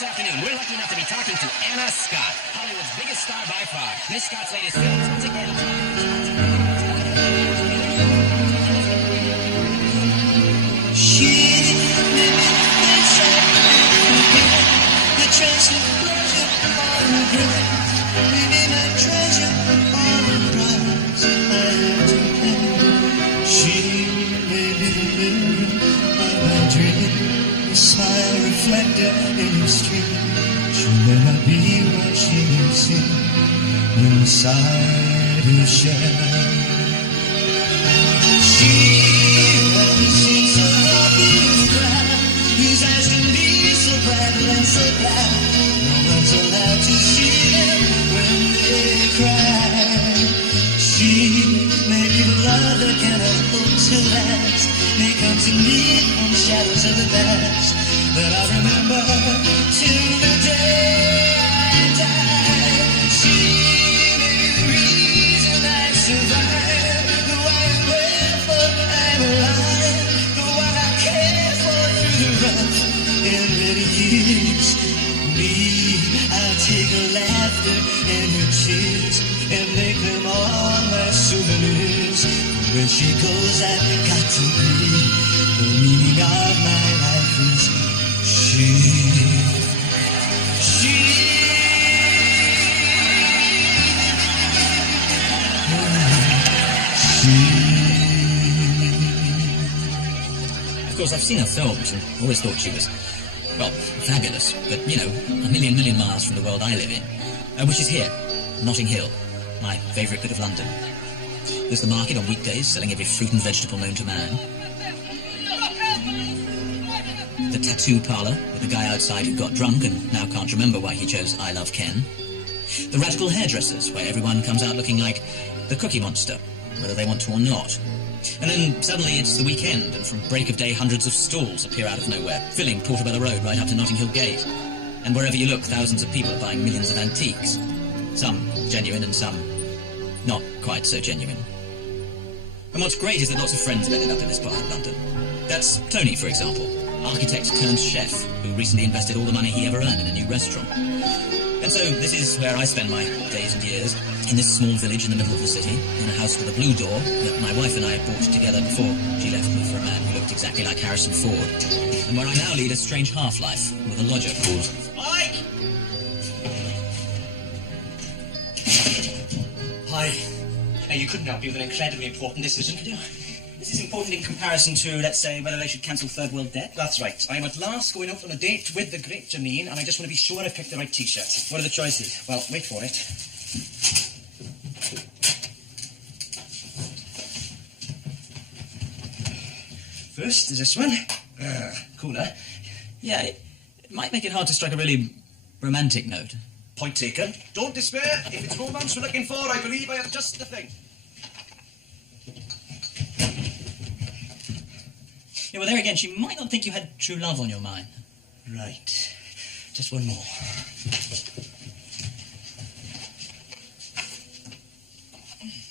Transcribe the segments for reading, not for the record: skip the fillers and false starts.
This afternoon, we're lucky enough to be talking to Anna Scott, Hollywood's biggest star by far. Miss Scott's latest films, once again. She made me wish I could forget the trace of pleasure or regret. Maybe my treasure or the price I had to pay. She may be the mirror of my dream, the smile reflected in your stream. She may not be what she may seem inside her shell. She never seems so happy and proud, whose eyes can be so bright and so black. No one's allowed to see them when they cry. She may be the love that cannot hope to last, may come to me from shadows of the past that I remember till the day I die. She may be the reason I survive, the why and wherefore I'm alive, the one I care for through the rough and ready years. Me, I'll take her laughter and her tears and make them all my souvenirs. Where she goes, I've got to be. The meaning of my life is she. Of course, I've seen her films and always thought she was, well, fabulous, but, you know, a million miles from the world I live in, which is here, Notting Hill, my favourite bit of London. There's the market on weekdays, selling every fruit and vegetable known to man. The tattoo parlour, with the guy outside who got drunk and now can't remember why he chose I Love Ken. The radical hairdressers, where everyone comes out looking like the Cookie Monster, whether they want to or not. And then suddenly it's the weekend, and from break of day hundreds of stalls appear out of nowhere, filling Portobello Road right up to Notting Hill Gate. And wherever you look, thousands of people are buying millions of antiques. Some genuine and some not quite so genuine. And what's great is that lots of friends have ended up in this part of London. That's Tony, for example, architect turned chef, who recently invested all the money he ever earned in a new restaurant. And so this is where I spend my days and years, in this small village in the middle of the city, in a house with a blue door that my wife and I bought together before she left me for a man who looked exactly like Harrison Ford, and where I now lead a strange half-life with a lodger called Mike! Hi. Now, you couldn't help me with an incredibly important decision, could you? This is important in comparison to, let's say, whether they should cancel Third World Debt. That's right. I'm at last going out on a date with the great Janine, and I just want to be sure I've picked the right T-shirt. What are the choices? Well, wait for it. First is this one. Cooler. Yeah, it might make it hard to strike a really romantic note. Point taken. Don't despair. If it's romance we're looking for, I believe I have just the thing. Yeah, well, there again, she might not think you had true love on your mind. Right. Just one more.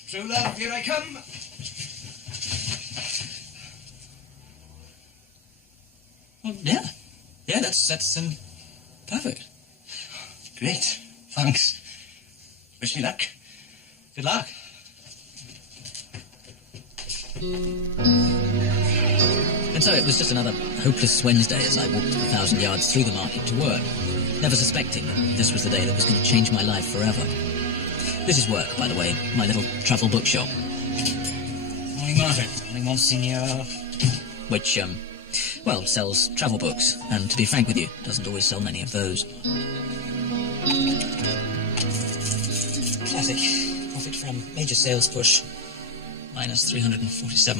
True love, here I come. Well, yeah. Yeah, that's perfect. Great. Thanks. Wish me luck. Good luck. And so it was just another hopeless Wednesday as I walked 1,000 yards through the market to work, never suspecting that this was the day that was going to change my life forever. This is work, by the way, my little travel bookshop. Morning, Martin. Morning, Monsignor. Which, well, sells travel books, and to be frank with you, doesn't always sell many of those. Classic. Profit from major sales push. Minus £347.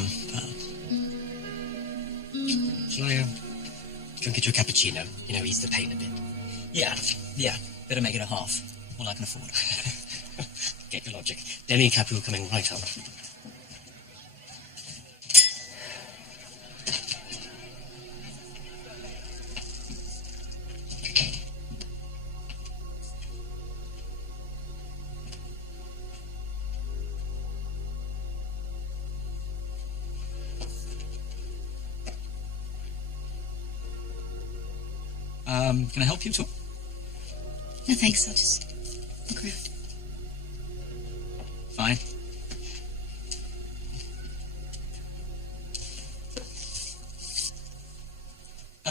Shall I, drink it to a cappuccino? You know, ease the pain a bit. Yeah. Better make it a half. All I can afford. Get the logic. Demi Capu coming right up. Can I help you, too? No, thanks. I'll just look around. Fine.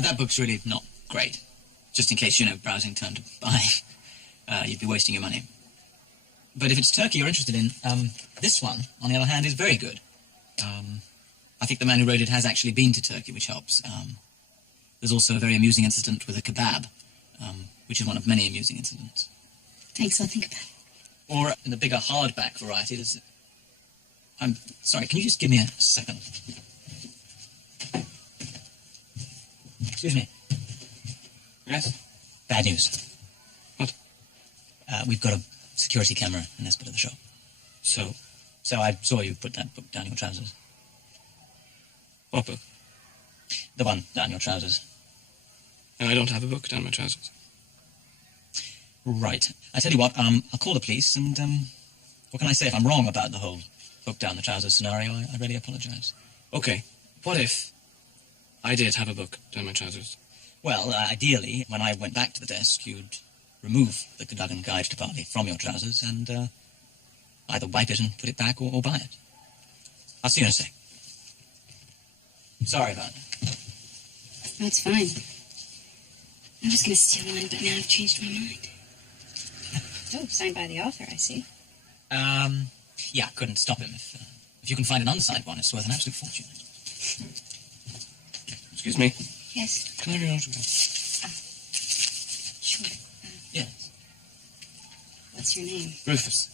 That book's really not great. Just in case, browsing turned to buy. You'd be wasting your money. But if it's Turkey you're interested in, this one, on the other hand, is very good. I think the man who wrote it has actually been to Turkey, which helps. There's also a very amusing incident with a kebab, which is one of many amusing incidents. Thanks, I'll think about it. Or in the bigger hardback variety, there's... I'm sorry, can you just give me a second? Excuse me. Yes? Bad news. What? We've got a security camera in this bit of the shop. So? So I saw you put that book down your trousers. What book? The one down your trousers. No, I don't have a book down my trousers. Right. I tell you what, I'll call the police and, what can I say? If I'm wrong about the whole book down the trousers scenario, I really apologize. Okay. What if I did have a book down my trousers? Well, ideally, when I went back to the desk, you'd remove the Cadogan Guide to Bali from your trousers and, either wipe it and put it back or buy it. I'll see you in a sec. Sorry about it. No, it's fine. I was going to steal one, but now I've changed my mind. Oh, signed by the author, I see. Yeah, couldn't stop him. If you can find an unsigned one, it's worth an absolute fortune. Excuse me. Yes. Can I have your autograph? Sure. Yes. What's your name? Rufus.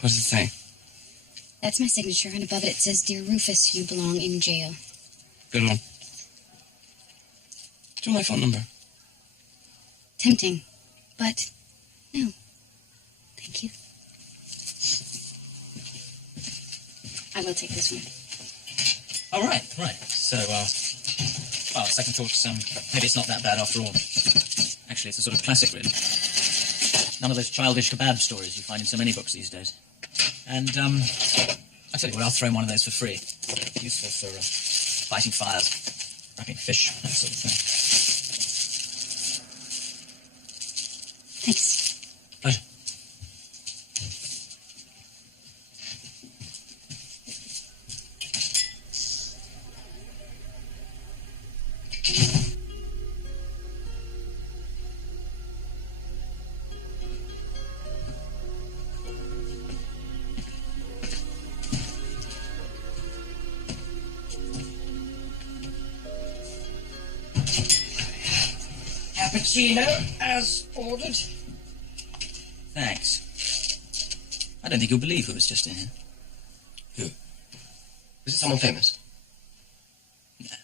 What does it say? That's my signature, and above it it says, Dear Rufus, you belong in jail. Good one. Do you want my phone number? Tempting, but no. Thank you. I will take this one. Oh, right. So, well, second thoughts, maybe it's not that bad after all. Actually, it's a sort of classic, really. None of those childish kebab stories you find in so many books these days. And, I tell you what, I'll throw in one of those for free. Useful for, fighting fires, wrapping fish, that sort of thing. Thanks. Pleasure. Cappuccino, as ordered. Thanks. I don't think you'll believe who was just in here. Who? Is it someone famous?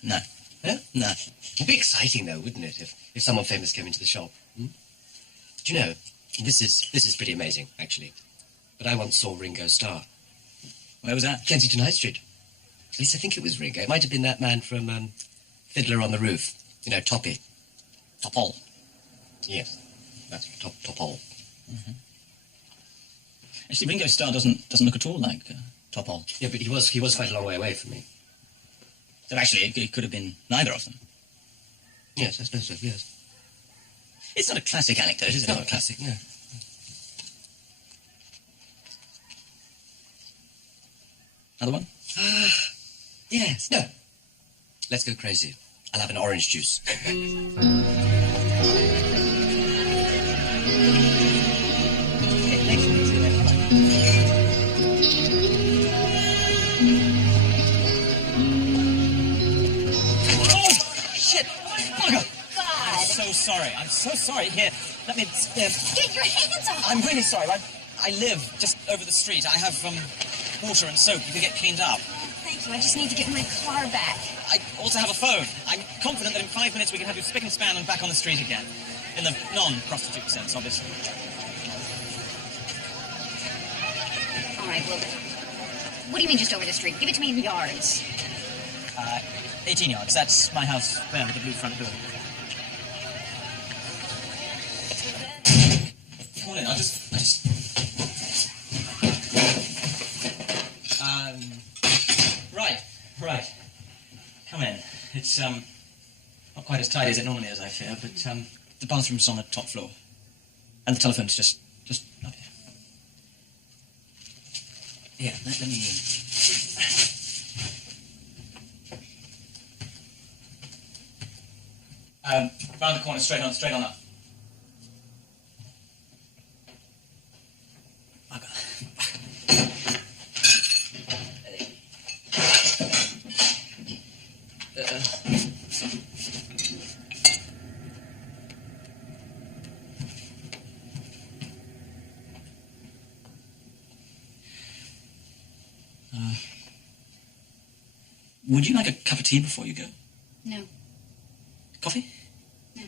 No. Yeah? No. It'd be exciting, though, wouldn't it, if someone famous came into the shop? Hmm? Do you know, this is pretty amazing, actually. But I once saw Ringo Starr. Where was that? Kensington High Street. At least I think it was Ringo. It might have been that man from Fiddler on the Roof. You know, Toppy. Topol. Yes, that's Topol. Mm-hmm. Actually, Ringo Starr doesn't look at all like Topol. Yeah, but he was quite a long way away from me. So actually, it could have been neither of them. Yes, I suppose so, yes. It's not a classic anecdote, is it? It's not a classic, no. Another one? Yes. No. Let's go crazy. I'll have an orange juice. I'm so sorry. Here, let me... Get your hands off! I'm really sorry. I live just over the street. I have water and soap. You can get cleaned up. Thank you. I just need to get my car back. I also have a phone. I'm confident that in 5 minutes we can have you spick and span and back on the street again. In the non-prostitute sense, obviously. All right, well, what do you mean just over the street? Give it to me in yards. 18 yards. That's my house there with the blue front door. Come on in. I'll just... Right. Come in. It's, not quite as tidy as it normally is, I fear, but, the bathroom's on the top floor. And the telephone's just up here. Yeah, let me... Round the corner, straight on up. Would you like a cup of tea before you go? No. Coffee? No.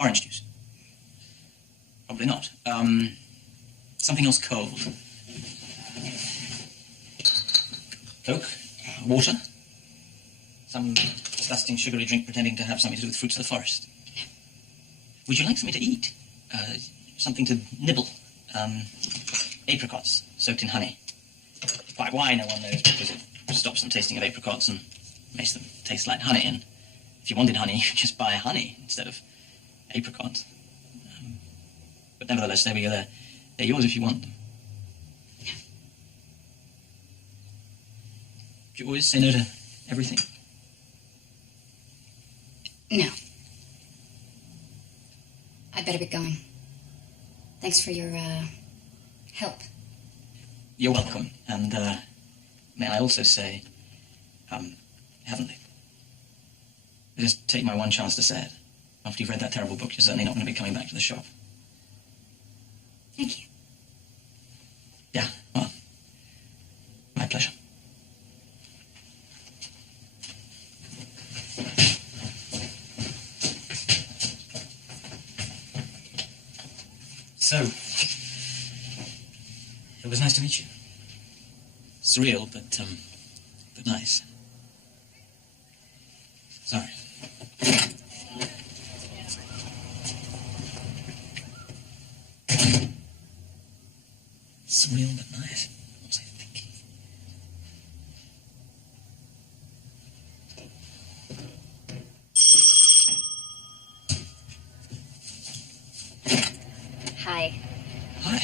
Orange juice? Probably not. Something else cold. Coke? Water? Some disgusting sugary drink pretending to have something to do with fruits of the forest? No. Would you like something to eat? Something to nibble? Apricots soaked in honey. Why no one knows, because it stops them tasting of apricots and makes them taste like honey. And if you wanted honey, you could just buy honey instead of apricots. But nevertheless, there we go. They're yours if you want them. Do you always say no to everything? No. I better be going. Thanks for your, help. You're welcome. And, may I also say, haven't they? Just take my one chance to say it. After you've read that terrible book, you're certainly not going to be coming back to the shop. Thank you. Yeah, well, my pleasure. So, it was nice to meet you. Surreal, but nice. Sorry. Surreal, but nice. What was I thinking? Hi. Hi.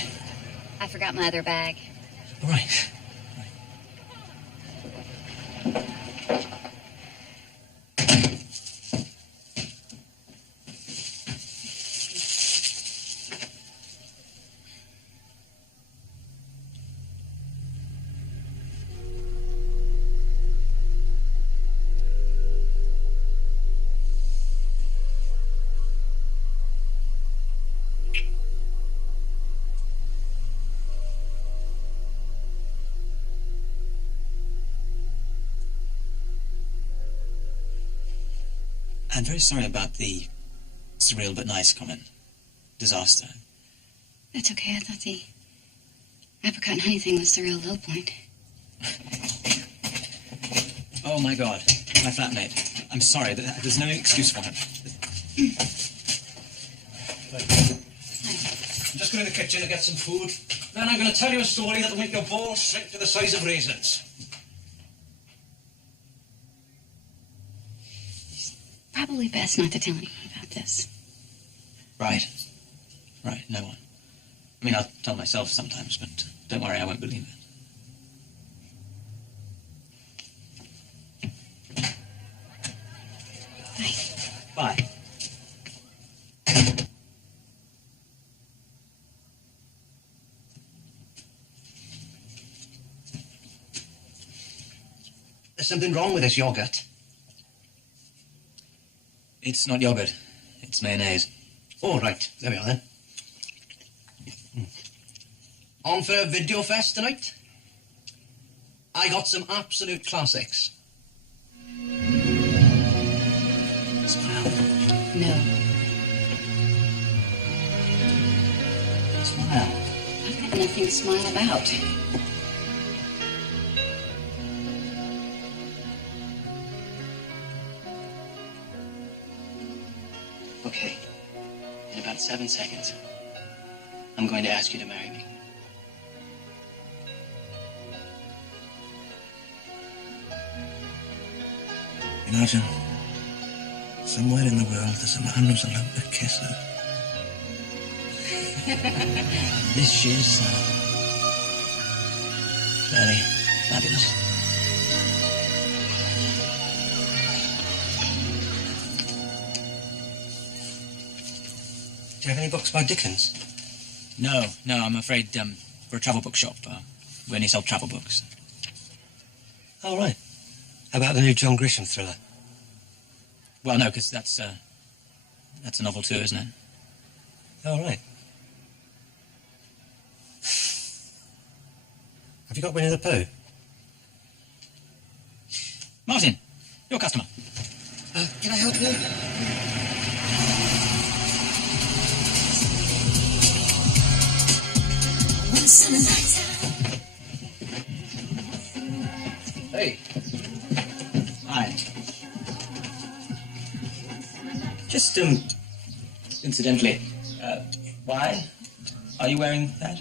I forgot my other bag. All right. I'm very sorry about the surreal but nice comment. Disaster. That's okay. I thought the apricot and honey thing was the real low point. Oh, my God. My flatmate. I'm sorry. There's no excuse for him. I'm just going to the kitchen to get some food. Then I'm going to tell you a story that'll make your balls shrink to the size of raisins. Probably best not to tell anyone about this. Right. Right, no one. I mean, I'll tell myself sometimes, but don't worry, I won't believe it. Bye. Bye. There's something wrong with this yogurt. It's not yogurt. It's mayonnaise. Oh, right. There we are, then. On for a video fest tonight? I got some absolute classics. Smile. No. Smile. I've got nothing to smile about. Okay. In about 7 seconds, I'm going to ask you to marry me. Imagine, somewhere in the world there's a man who's allowed to kiss her. This is very fabulous. Do you have any books by Dickens? No, I'm afraid we're a travel book shop. We only sell travel books. Oh, right. How about the new John Grisham thriller? Well, no, because that's a novel too, isn't it? Oh, right. Have you got Winnie the Pooh? Martin, your customer. Can I help you? Once in a lifetime. Hey. Hi. Just, incidentally, why are you wearing that?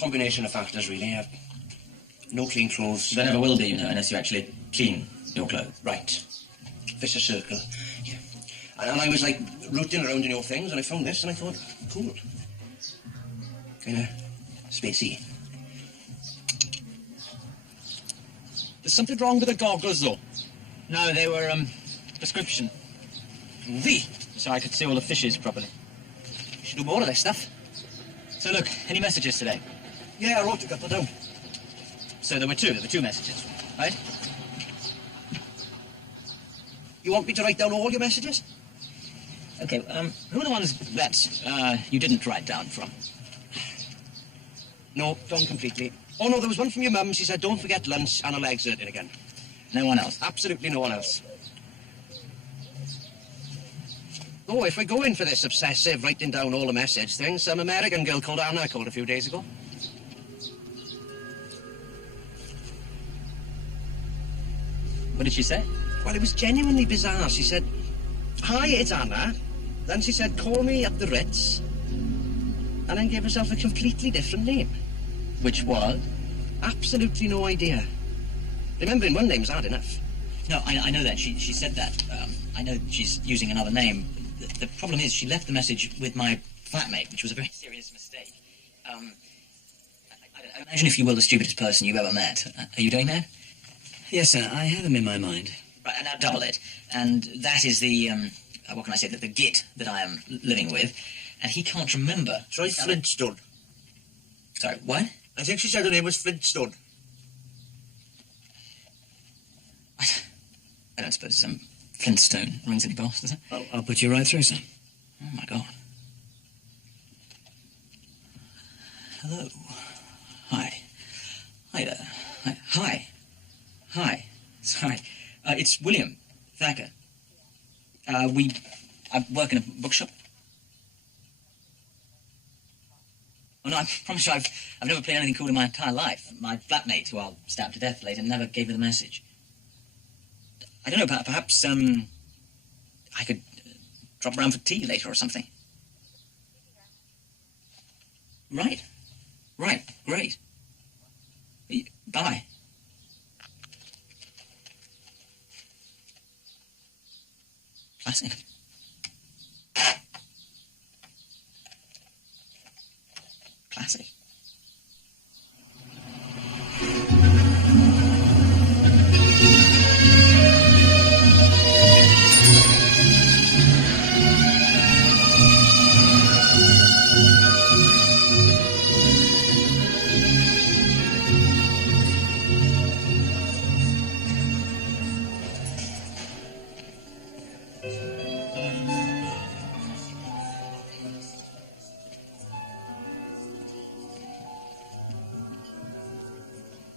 Combination of factors, really. No clean clothes. There never will be, you know, unless you actually clean your clothes. Right. Vicious circle. Yeah. And I was, like, rooting around in your things, and I found this, and I thought, cool. Kind of spacey. There's something wrong with the goggles, though. No, they were, prescription. Movie. So I could see all the fishes properly. You should do more of this stuff. So look, any messages today? Yeah, I wrote a couple down. So there were two messages, right? You want me to write down all your messages? Okay, who are the ones that, you didn't write down from? No, gone completely. Oh, no, there was one from your mum. She said, don't forget lunch, and her legs hurting again. No one else? Absolutely no one else. Oh, if we're going for this obsessive writing down all the message thing, some American girl called Anna called a few days ago. What did she say? Well, it was genuinely bizarre. She said, hi, it's Anna. Then she said, call me at the Ritz. And then gave herself a completely different name. Which was? Absolutely no idea. Remembering one name's hard enough. No, I know that. She said that. I know she's using another name. The problem is she left the message with my flatmate, which was a very serious mistake. I imagine, if you will, the stupidest person you've ever met. Are you doing that? Yes, sir, I have him in my mind. Right, and now double it. And that is the, what can I say, the git that I am living with. And he can't remember. Try Flintstone. Sorry, what? I think she said her name was Flintstone. I don't suppose some Flintstone rings any bells, does it? I'll put you right through, sir. Oh, my God. Hello. Hi. Hi there. Hi. Hi. Sorry. It's William Thacker. I work in a bookshop. Oh, no, I promise you, I've never played anything cool in my entire life. My flatmate, who I'll stab to death later, never gave me the message. I don't know, perhaps, I could drop around for tea later or something. Right. Great. Bye. Classic. Classic.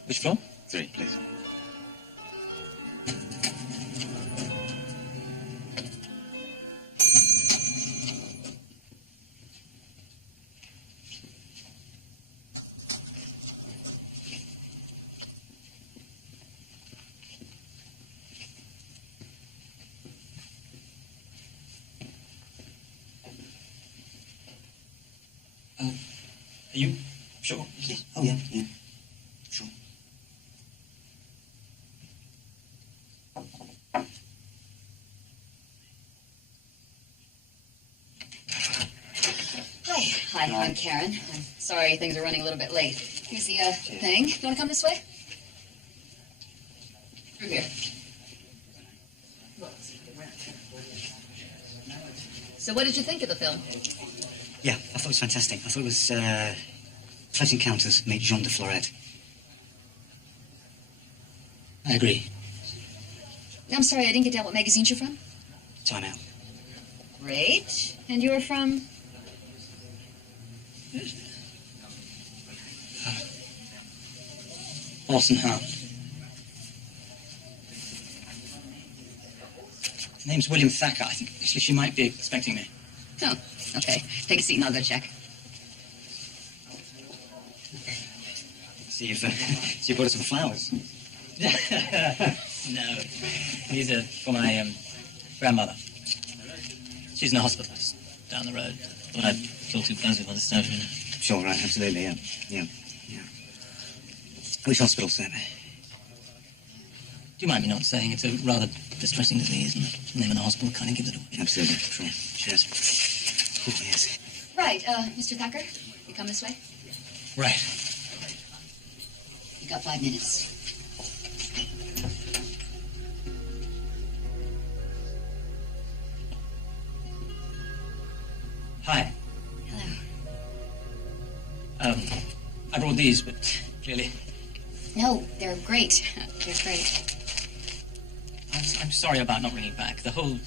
Which floor? 3, please. Are you sure? Oh, yeah. Sure. Hi, I'm Karen. I'm sorry things are running a little bit late. Here's the thing. You want to come this way? Through here. So what did you think of the film? Yeah, I thought it was fantastic. I thought it was Close Encounters meet Jean de Florette. I agree. I'm sorry, I didn't get down what magazines you're from. Time Out. Great. And you're from? Horse and Hound. Name's William Thacker. I think actually she might be expecting me. Oh, okay. Take a seat and I'll go check. See you brought us some flowers. No, these are for my grandmother. She's in a hospital just down the road. Thought I'd kill two birds with one stone. Sure, right, absolutely, yeah. Which hospital's that? Do you mind me not saying? It's a rather distressing disease, and the name of the hospital kind of gives it away. Absolutely, sure. Cheers. Oh, yes. Right, Mr. Thacker, you come this way? Right. You got 5 minutes. Hi. Hello. I brought these, but clearly... No, they're great. They're great. I'm sorry about not ringing back. The whole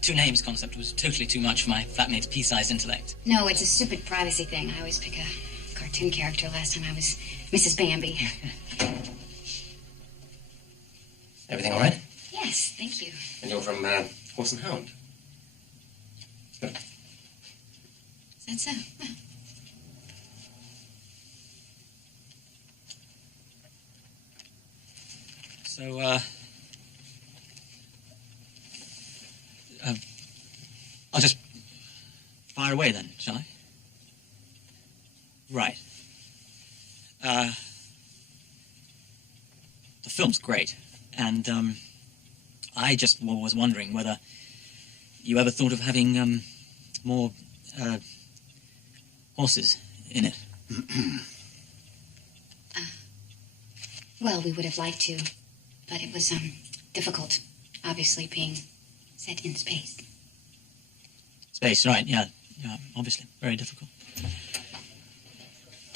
two names concept was totally too much for my flatmate's pea-sized intellect. No, it's a stupid privacy thing. I always pick a cartoon character. Last time I was Mrs. Bambi. Everything all right? Yes, thank you. And you're from Horse and Hound? Good. Is that so? Well, So, I'll just fire away then, shall I? Right. The film's great, and, I just was wondering whether you ever thought of having, more, horses in it. well, we would have liked to, but it was, difficult. Obviously, being set in space. Space, right, yeah, obviously. Very difficult.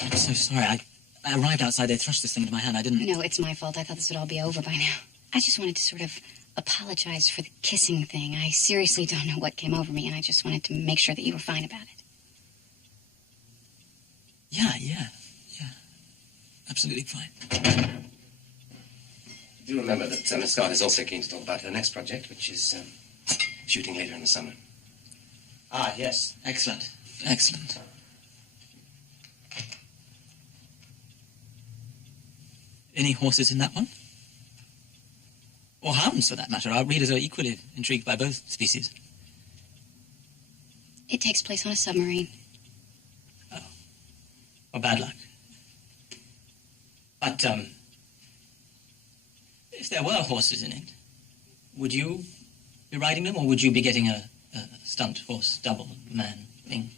I'm so sorry. I arrived outside, they thrust this thing into my hand. I didn't... No, it's my fault. I thought this would all be over by now. I just wanted to sort of apologize for the kissing thing. I seriously don't know what came over me, and I just wanted to make sure that you were fine about it. Yeah. Absolutely fine. Do remember that Miss Scott is also keen to talk about her next project, which is shooting later in the summer. Ah, yes. Excellent. Any horses in that one? Or hounds, for that matter. Our readers are equally intrigued by both species. It takes place on a submarine. Oh. Or bad luck. But, if there were horses in it, would you be riding them, or would you be getting a stunt horse double man thing?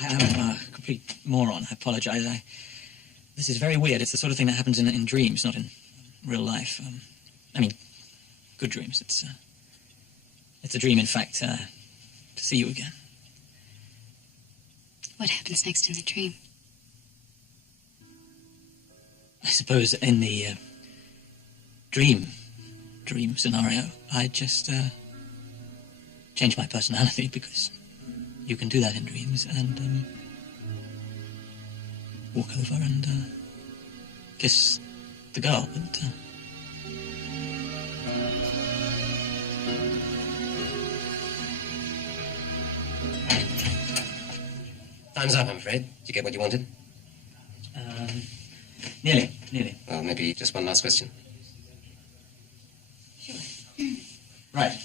I am a complete moron. I apologize. This is very weird. It's the sort of thing that happens in dreams, not in real life. I mean, good dreams. It's a dream, in fact, to see you again. What happens next in the dream? I suppose in the dream scenario, I just change my personality, because you can do that in dreams, and walk over and kiss the girl, but Time's up, I'm afraid. Did you get what you wanted? Nearly. Well, maybe just one last question. Sure. Right.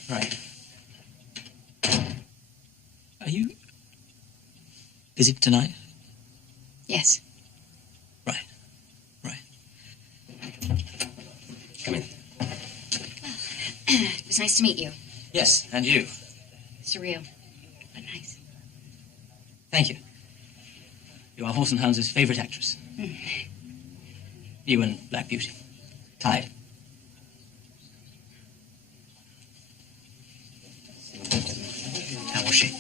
Are you busy tonight? Yes. Right. Come in. It was nice to meet you. Yes, and you. Surreal. I Thank you. You are Horse and Hounds' favourite actress. You and Black Beauty. Tied. How was she?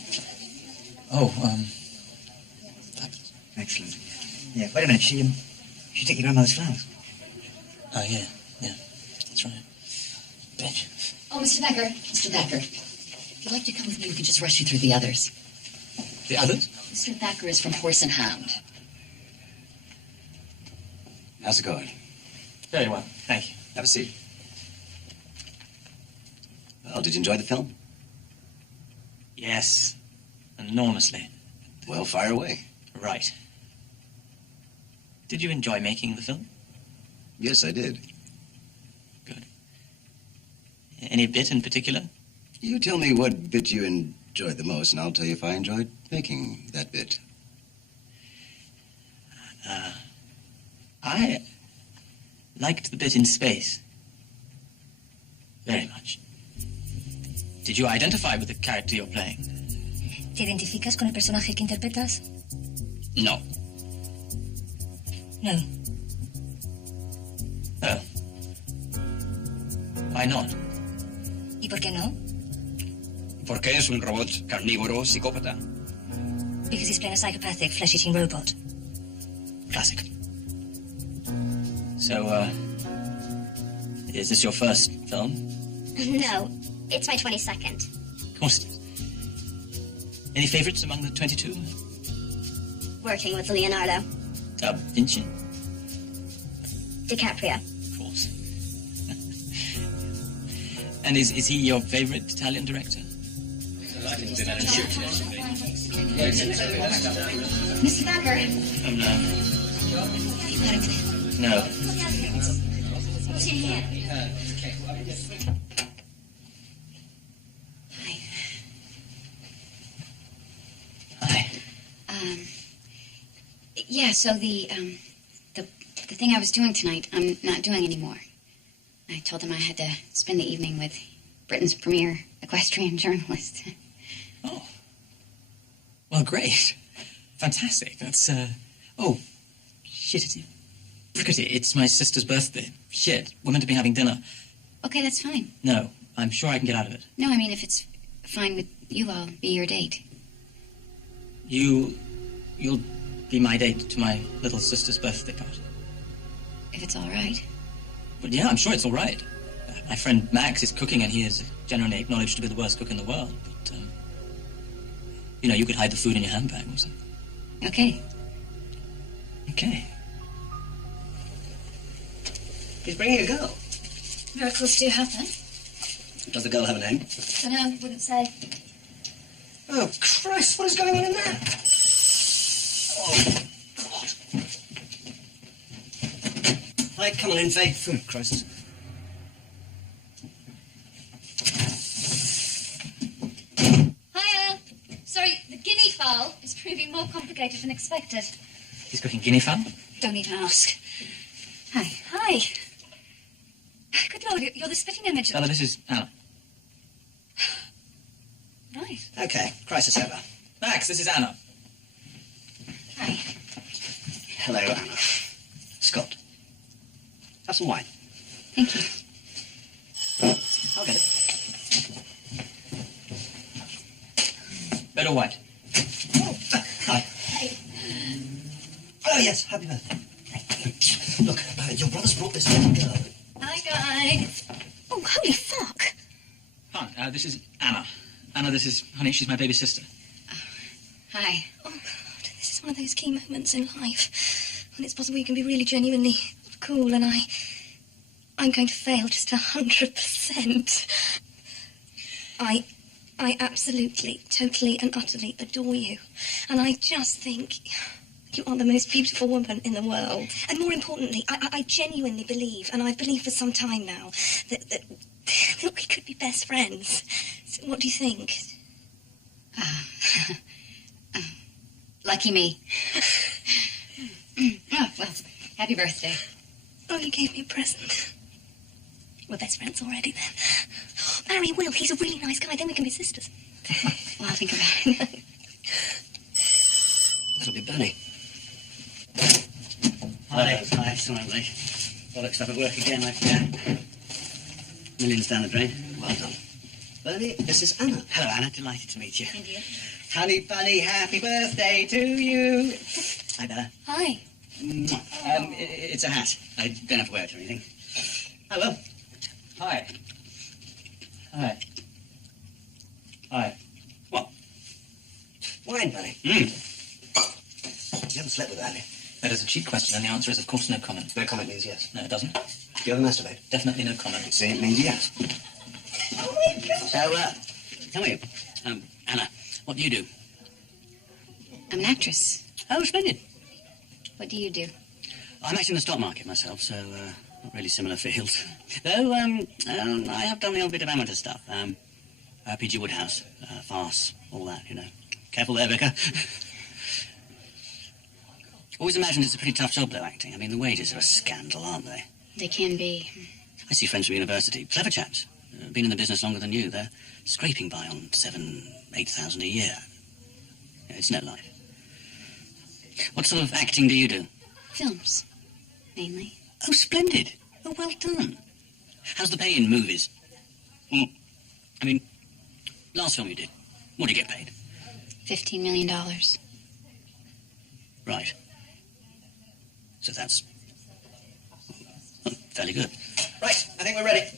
Oh, excellent. Yeah, wait a minute. She took your grandmother's flowers. Oh, yeah. That's right. Bitch. Oh, Mr. Becker. Mr. Becker. If you'd like to come with me, we can just rush you through the others. The others? Mr. Thacker is from Horse and Hound. How's it going? Very well, thank you. Have a seat. Well, did you enjoy the film? Yes, enormously. Well, fire away. Right. Did you enjoy making the film? Yes, I did. Good. Any bit in particular? You tell me what bit you enjoyed the most, and I'll tell you if I enjoyed making that bit. I liked the bit in space. Very much. Did you identify with the character you're playing? ¿Te identificas con el personaje que interpretas? No. No. Oh. Why not? ¿Y por qué no? Porque es un robot carnívoro psicópata. Because he's playing a psychopathic, flesh-eating robot. Classic. So, is this your first film? No, it's my 22nd. Of course it is. Any favourites among the 22? Working with Leonardo. Da Vinci, DiCaprio. of course. And is he your favourite Italian director? Mr. Thacker. No. What's in here? Hi. Yeah, so the thing I was doing tonight, I'm not doing anymore. I told them I had to spend the evening with Britain's premier equestrian journalist. Oh. Well, great. Fantastic. That's, oh, shit, it's my sister's birthday. Shit, we're meant to be having dinner. Okay, that's fine. No, I'm sure I can get out of it. No, I mean, if it's fine with you, I'll be your date. You'll be my date to my little sister's birthday party. If it's all right. But yeah, I'm sure it's all right. My friend Max is cooking, and he is generally acknowledged to be the worst cook in the world. But, you could hide the food in your handbag or something. Okay. Okay. He's bringing a girl. Miracles do happen. Does the girl have a name? Don't know, wouldn't say. Oh, Christ, what is going on in there? Oh, God. Right, come on in, Faye. Food crisis. Hiya. Sorry, the guinea fowl is proving more complicated than expected. He's cooking guinea fowl? Don't even ask. Hi. Hi. Good Lord, you're the spitting image of... Bella, this is Anna. Right. Okay, crisis over. Max, this is Anna. Hi. Hello, Anna. Scott. Have some wine. Thank you. I'll get it. Red or white? Oh, hi. Hey. Oh, yes, happy birthday. Look, your brother's brought this little girl. Hi, guys. Oh, holy fuck. Hi, this is Anna. Anna, this is, honey, she's my baby sister. Hi. Oh, God, this is one of those key moments in life when it's possible you can be really genuinely cool, and I'm going to fail just 100%. I absolutely, totally and utterly adore you. And I just think you are the most beautiful woman in the world. And more importantly, I genuinely believe, and I've believed for some time now, that we could be best friends. So what do you think? Lucky me. Oh, well, happy birthday. Oh, you gave me a present. We're best friends already, then. Marry Will. He's a really nice guy. Then we can be sisters. Well, I'll think about it. That'll be Bernie. Hi, sorry, mate. Bollocks up at work again, millions down the drain. Well done. Bernie, this is Anna. Hello, Anna. Delighted to meet you. And you? Honey bunny, happy birthday to you. Hi, Bella. Hi. It's a hat. I don't have to wear it or anything. Oh, well. Hi. Hi. Hi. What? Wine, Bernie. Mm. You haven't slept with Annie. That is a cheap question, and the answer is, of course, no comment. No comment means yes. No, it doesn't. Do you ever masturbate? Definitely no comment. See, it means yes. So, tell me, Anna, what do you do? I'm an actress. Oh, splendid. What do you do? I'm actually in the stock market myself, so not really similar field. Though I have done the old bit of amateur stuff. P.G. Woodhouse, farce, all that, you know. Careful there, Vicar. Always imagined it's a pretty tough job, though, acting. I mean, the wages are a scandal, aren't they? They can be. I see friends from university, clever chaps, been in the business longer than you. They're scraping by on 7,000-8,000 a year. Yeah, it's no life. What sort of acting do you do? Films, mainly. Oh, splendid. Oh, well done. How's the pay in movies? I mean, last film you did, what did you get paid? $15 million. Right. So that's fairly good. Right, I think we're ready.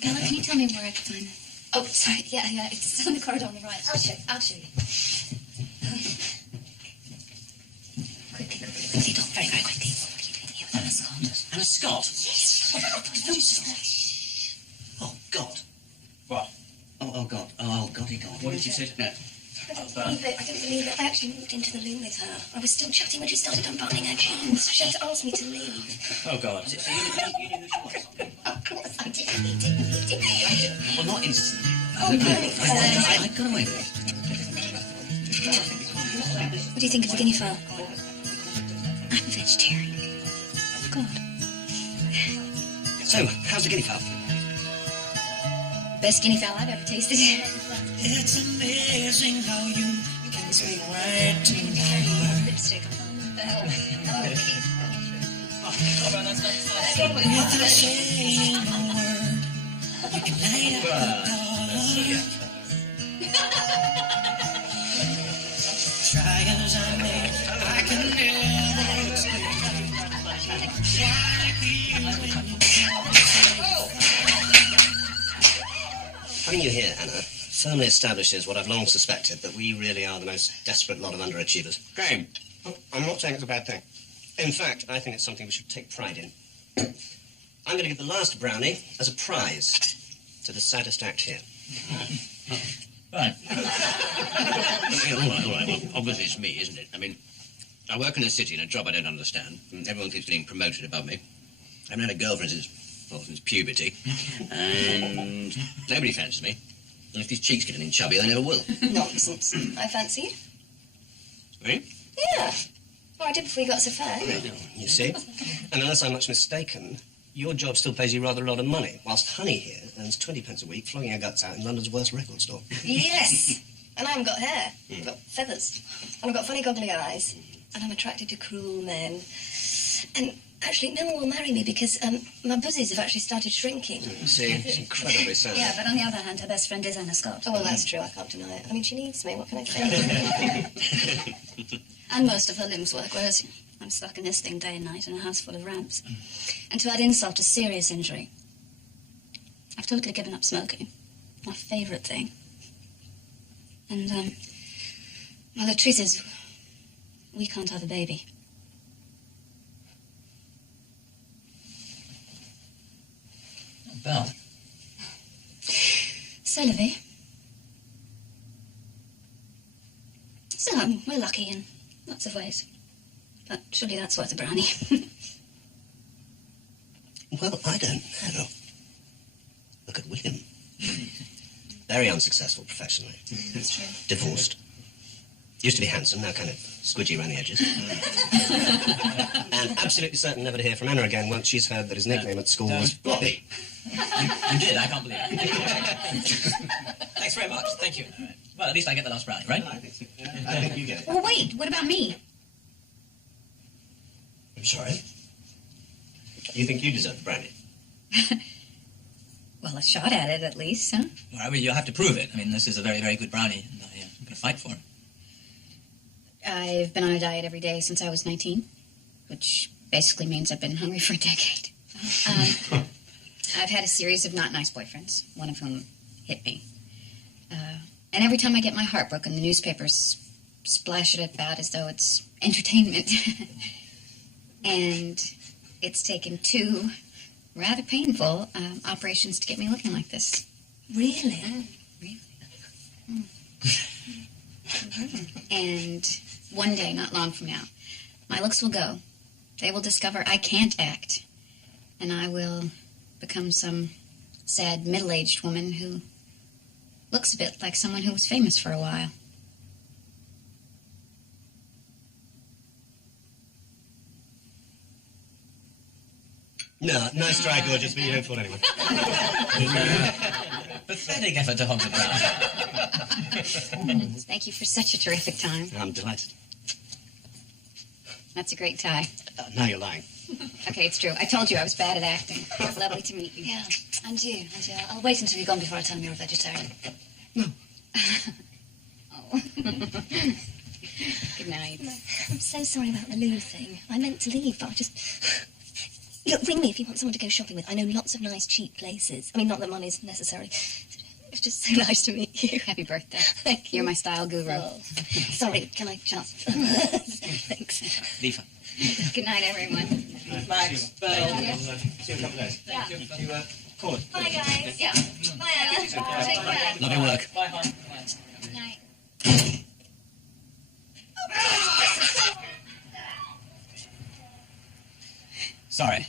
Bella, can you tell me where I can find it? Oh, sorry. Yeah, it's still in the corridor on the right. I'll show you. Quickly. Don't very, very quickly. What are you doing here with Anna Scott? Anna Scott? Yes. Don't stop. Oh, God. What? Oh, God. Oh, Goddy God. What did you say? No. I don't believe it. I actually moved into the room with her. I was still chatting when she started unbuttoning her jeans. She had to ask me to leave. Oh, God. So you knew who she was? Of course I did. Well, not instantly. Oh, Bernie. I got away with it. What do you think of the guinea fowl? I'm a vegetarian. God. So, how's the guinea fowl? Best guinea fowl I've ever tasted. It's amazing how you can speak right to my heart Lipstick. without saying a word. You can light up the dark. Try as I may, I can never explain why you when you Having you here, Anna, firmly establishes what I've long suspected, that we really are the most desperate lot of underachievers. Graham. I'm not saying it's a bad thing. In fact, I think it's something we should take pride in. I'm going to give the last brownie as a prize to the saddest act here. Right. All right. Well, obviously it's me, isn't it? I mean, I work in a city in a job I don't understand, and everyone keeps getting promoted above me. I haven't had a girlfriend since puberty, and nobody fancies me. And if these cheeks get any chubby, they never will. Nonsense. I fancied. Really? Yeah. Well, I did before you got so far. You see? And unless I'm much mistaken, your job still pays you rather a lot of money, whilst Honey here earns 20 pence a week flogging her guts out in London's worst record store. Yes. And I haven't got hair. I've got feathers. And I've got funny goggly eyes. And I'm attracted to cruel men. And actually, no one will marry me because my buzzies have actually started shrinking. See? It's incredibly sad. Yeah, but on the other hand, her best friend is Anna Scott. Oh, well, that's true. I can't deny it. I mean, she needs me. What can I say? And most of her limbs work, whereas I'm stuck in this thing day and night in a house full of ramps. And to add insult to serious injury, I've totally given up smoking. My favourite thing. And, well, the truth is, we can't have a baby. Belle. So, Livy. So, we're lucky in lots of ways. But surely that's worth a brownie. Well, I don't know. Look at William. Very unsuccessful professionally. That's true. Divorced. Used to be handsome, now kind of squidgy around the edges. And absolutely certain never to hear from Anna again once she's heard that his nickname at school was Floppy. You did, I can't believe it. Thanks very much, thank you. Well, at least I get the last brownie, right? I think so. Yeah, I think you get it. Well, wait, what about me? I'm sorry. You think you deserve the brownie? Well, a shot at it, at least, huh? Well, you'll have to prove it. I mean, this is a very, very good brownie, and I'm going to fight for it. I've been on a diet every day since I was 19, which basically means I've been hungry for a decade. I've had a series of not nice boyfriends, one of whom hit me. And every time I get my heart broken, the newspapers splash it about as though it's entertainment. And it's taken 2 rather painful operations to get me looking like this. Really? Really? And one day, not long from now, my looks will go. They will discover I can't act. And I will become some sad middle-aged woman who looks a bit like someone who was famous for a while. No, nice try, gorgeous, but you don't fool anyone. Pathetic effort to hog the brownie. Thank you for such a terrific time. I'm delighted. That's a great tie. Now you're lying. Okay, it's true. I told you I was bad at acting. It's lovely to meet you. Yeah, and you. I'll wait until you're gone before I tell them you're a vegetarian. No. Oh. Good night. I'm so sorry about the loo thing. I meant to leave, but I just... Look, ring me if you want someone to go shopping with. I know lots of nice, cheap places. I mean, not that money's necessary. It's just so nice to meet you. Happy birthday. Thank you. You're my style guru. Oh. Sorry, can I just... Thanks. Leave her. Good night, everyone. Max, Bill. See you in a couple of days. Yeah. You call it. Bye, guys. Yeah. Bye, Anna. Take care. Love your work. Bye, hon. Good night. Sorry.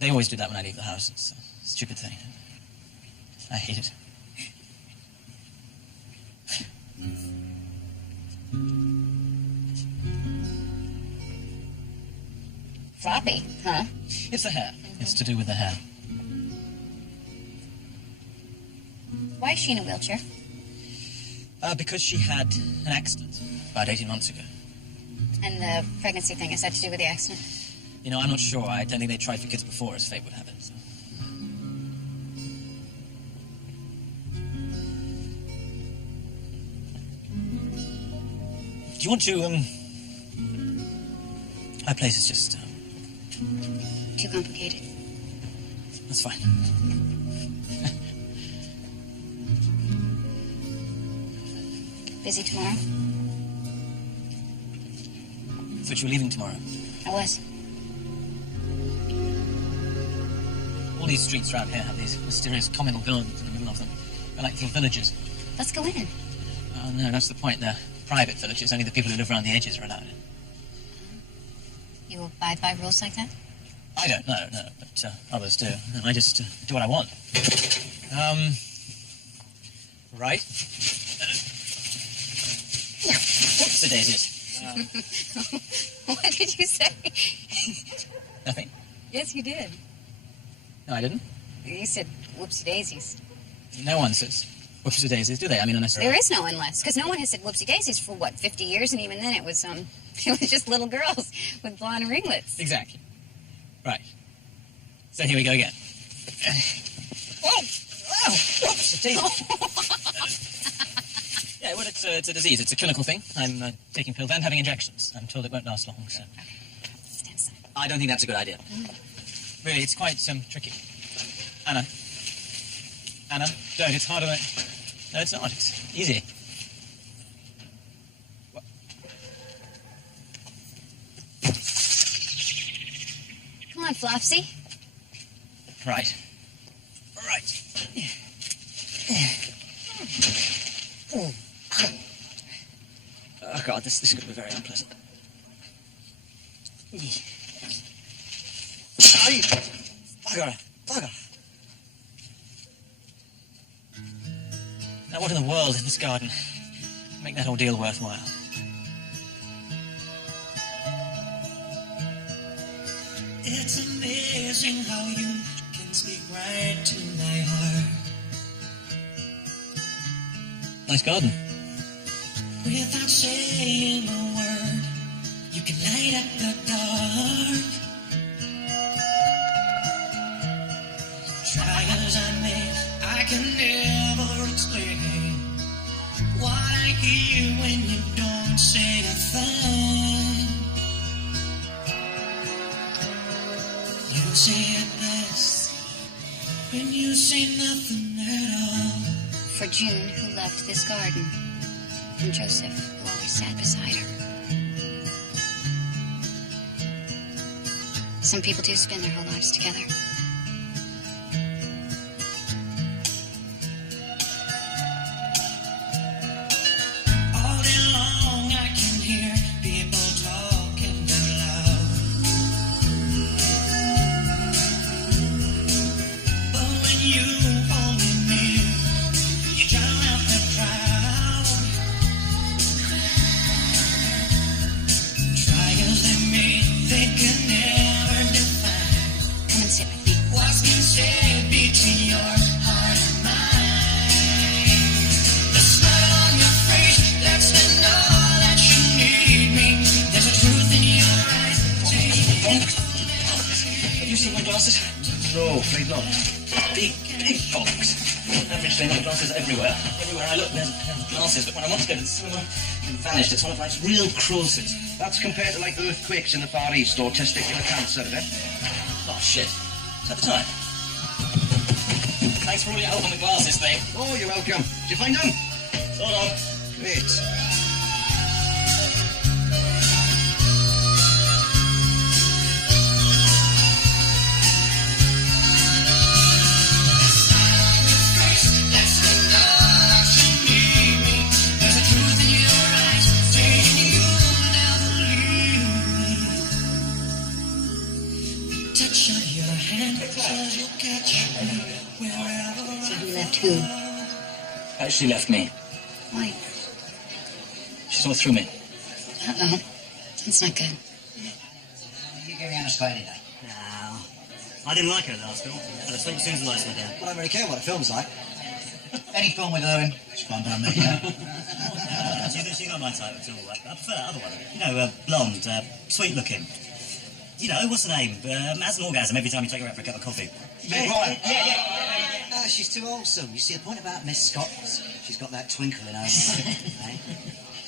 They always do that when I leave the house. It's a stupid thing. I hate it. Floppy, huh? It's the hair. It's to do with the hair. Why is she in a wheelchair? Because she had an accident about 18 months ago. And the pregnancy thing, is that to do with the accident? You know, I'm not sure. I don't think they tried for kids before, as fate would have it. So. Do you want to, My place is just, Too complicated. That's fine. Busy tomorrow? I thought you were leaving tomorrow. I was. All these streets around here have these mysterious communal gardens in the middle of them. They're like little villages. Let's go in. Oh, no, that's the point. They're private villages. Only the people who live around the edges are allowed in. You abide by rules like that? I don't know, no, but others do. I just do what I want. Right. What's the daisies? What did you say? Nothing. Yes, you did. No, I didn't. You said whoopsie daisies. No one says whoopsie daisies, do they? I mean, unless There is no unless, because no one has said whoopsie daisies for what, 50 years, and even then it was it was just little girls with blonde ringlets. Exactly. Right. So here we go again. Oh, whoops, yeah, well, it's a disease. It's a clinical thing. I'm taking pills and having injections. I'm told it won't last long, so... Stand aside. I don't think that's a good idea. Really, it's quite tricky. Anna, don't. It's harder than... No, it's not. It's easy. What? Come on, Flopsy. Right. Oh, God, this is going to be very unpleasant. Bugger. Now, what in the world in this garden will make that ordeal worthwhile? It's amazing how you can speak right to my heart. Nice garden. Without saying a word, you can light up the dark. Try as I may, I can never explain what I hear when you don't say a thing. You say it best when you say nothing at all. For June, who loved this garden, and Joseph, who always sat beside her. Some people do spend their whole lives together. All day long I can hear people talking out loud. But when you hold me near, you drown out the crowd. Try as they may, they can never define Come and sit with me. what's been said between your heart and mine. The smile on your face lets me know that you need me. There's a truth in your eyes. Have you seen my glasses? No, afraid not. Big box. Average day, my glasses everywhere. Everywhere I look, there's glasses. But when I want to go to the cinema, they've vanished. It's one of life's real cruelties. That's compared to like earthquakes in the Far East or testicular cancer, eh? Oh, shit. Is that the time? Thanks for all your help on the glasses thing. Oh, you're welcome. Did you find them? Sort of. Great. Lets me know that you need me. There's a truth in your eyes saying you'll never leave me. The touch of your hand says you'll catch me wherever So I who left who? She left me. Why? She saw through me. Uh-oh. That's not good. You giving Anna Scott any day? No. I didn't like her at last film. I had to sleep as soon as the lights went down. I don't really care what the film's like. Any film with her in, it's fine by me, yeah. She's not my type at all. I prefer that other one. You know, blonde, sweet looking. You know, what's her name? Has an orgasm every time you take her out for a cup of coffee. Right. No, she's too wholesome. You see, the point about Miss Scott, she's got that twinkle in her eye. Eh?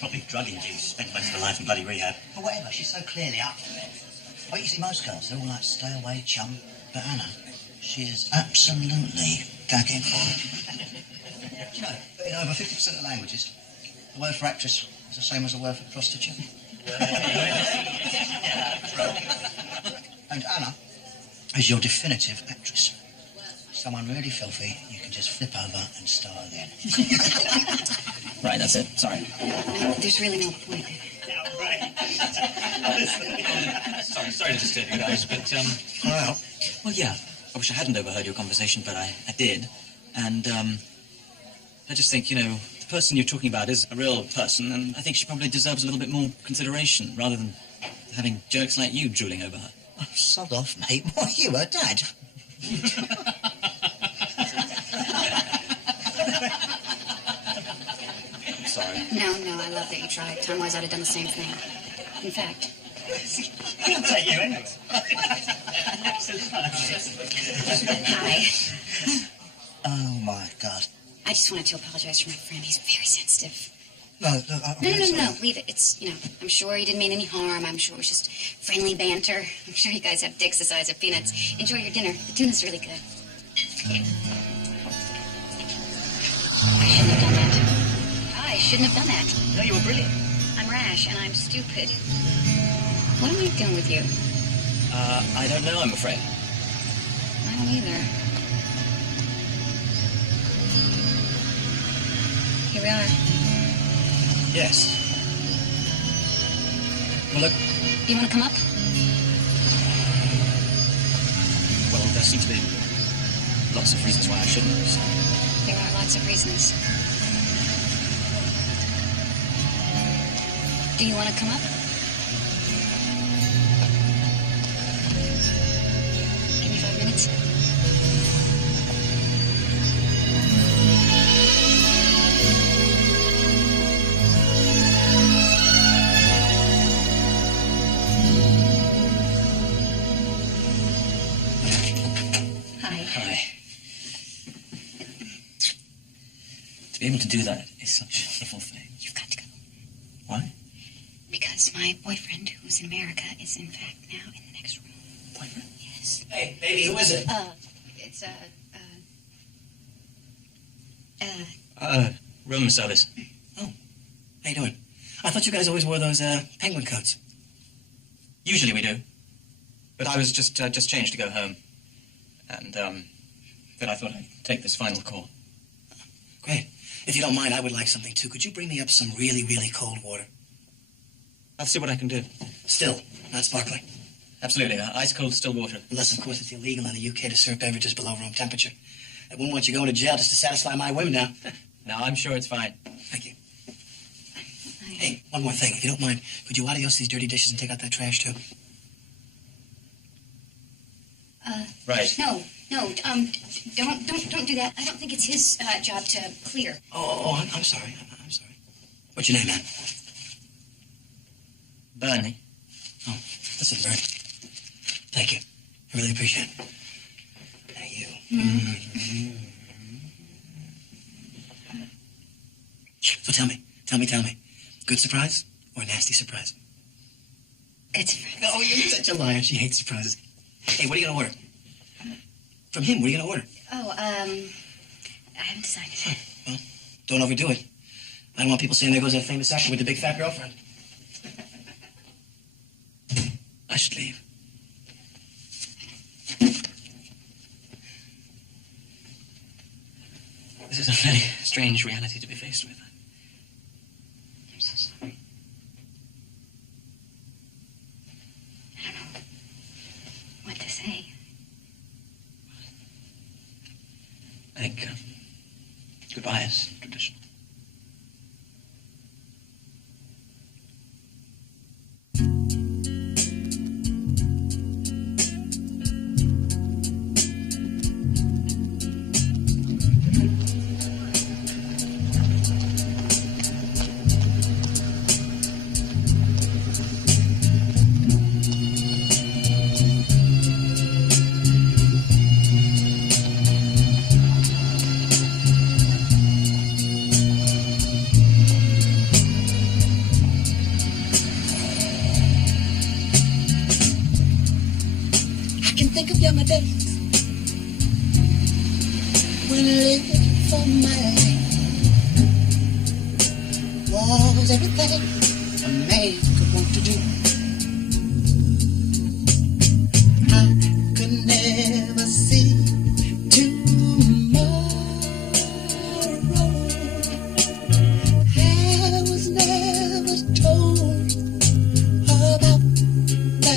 Probably drug-induced. Spent most of her life in bloody rehab. But whatever, she's so clearly up for it. But you see, most girls, they're all like, stay away, chum. But Anna, she is absolutely gagging for it. You know, in over 50% of languages, the word for actress is the same as the word for prostitute. And Anna is your definitive actress. Someone really filthy, you can just flip over and star then. Right, that's it. Sorry. No, there's really no point. Sorry to disturb you guys, but, Well, yeah. I wish I hadn't overheard your conversation, but I did. And, I just think, you know, the person you're talking about is a real person, and I think she probably deserves a little bit more consideration, rather than having jerks like you drooling over her. Oh, sod off, mate. What, you, her dad? Sorry. No, I love that you tried. Time-wise, I'd have done the same thing. In fact, I'll take you anyway. hi. Oh, my God. I just wanted to apologize for my friend. He's very sensitive. No, look, I'm No, really sorry. leave it. It's, you know, I'm sure he didn't mean any harm. I'm sure it was just friendly banter. I'm sure you guys have dicks the size of peanuts. Enjoy your dinner. The tuna's really good. I shouldn't have done that. No, you were brilliant. I'm rash and I'm stupid. What am I doing with you? I don't know, I'm afraid. I don't either. Here we are. Yes. Well, look, You want to come up? well, there seem to be lots of reasons why I shouldn't, so... There are lots of reasons. Do you want to come up? Give me 5 minutes. Hi. To be able to do that is such a wonderful thing. You've got to go. Why? Because my boyfriend, who's in America, is in fact now in the next room. Boyfriend? Yes. Hey, baby, who is it? It's, Room service. Oh, how you doing? I thought you guys always wore those, penguin coats. Usually we do. But I was just changed to go home. And, then I thought I'd take this final call. Great. If you don't mind, I would like something, too. Could you bring me up some really, really cold water? I'll see what I can do. Still, not sparkling. Absolutely. Ice-cold still water. Unless, of course, it's illegal in the UK to serve beverages below room temperature. I wouldn't want you going to jail just to satisfy my whim now. No, I'm sure it's fine. Thank you. Hey, one more thing. If you don't mind, could you adios these dirty dishes and take out that trash, too? Right. No, don't do that. I don't think it's his job to clear. I'm sorry. I'm sorry. What's your name, man? Bernie. Oh, listen, Bernie. Thank you. I really appreciate it. Now you. So tell me. Good surprise or nasty surprise? Good surprise. Oh, you're such a liar. She hates surprises. Hey, what are you going to order? From him, what are you going to order? Oh, I haven't decided. Oh, well, don't overdo it. I don't want people saying there goes that famous actor with the big fat girlfriend. I should leave. This is a very strange reality to be faced with. I'm so sorry. I don't know what to say. I think goodbye is traditional. Think of younger days when living for my life was everything a man could want to do. I could never see tomorrow. I was never told about the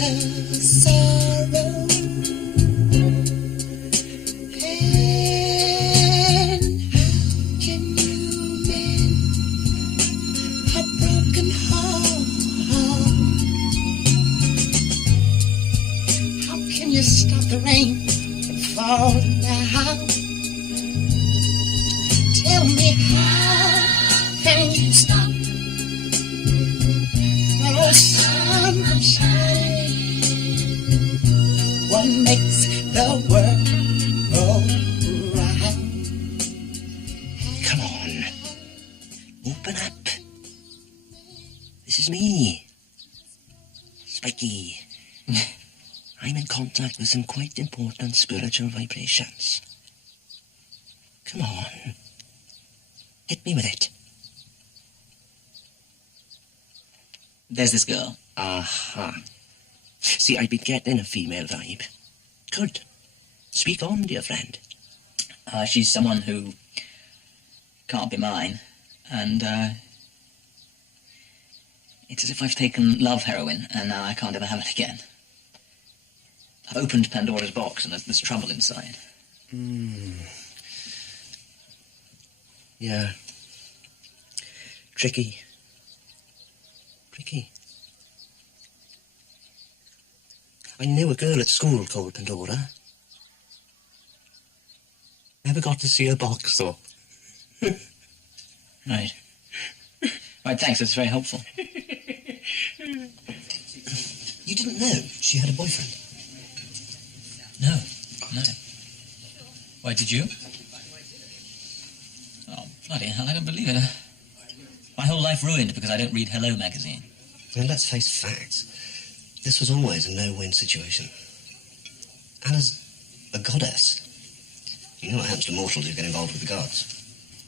sorrow. Stop the rain from falling down. Tell me, how can you stop the old sun from shining? What makes the world go round? Come on. Open up. This is me. Spiky. I'm in contact with some quite important spiritual vibrations. Come on. Hit me with it. There's this girl. Aha. See, I've been getting a female vibe. Good. Speak on, dear friend. She's someone who can't be mine. And, it's as if I've taken love heroin and now I can't ever have it again. I've opened Pandora's box and there's trouble inside. Yeah. Tricky. I knew a girl at school called Pandora. Never got to see her box, though. Right. Right, thanks, that's very helpful. You didn't know she had a boyfriend? No. Why, did you? Oh, bloody hell, I don't believe it. My whole life ruined because I don't read Hello magazine. And let's face facts. This was always a no-win situation. Anna's a goddess. You know what happens to mortals who get involved with the gods.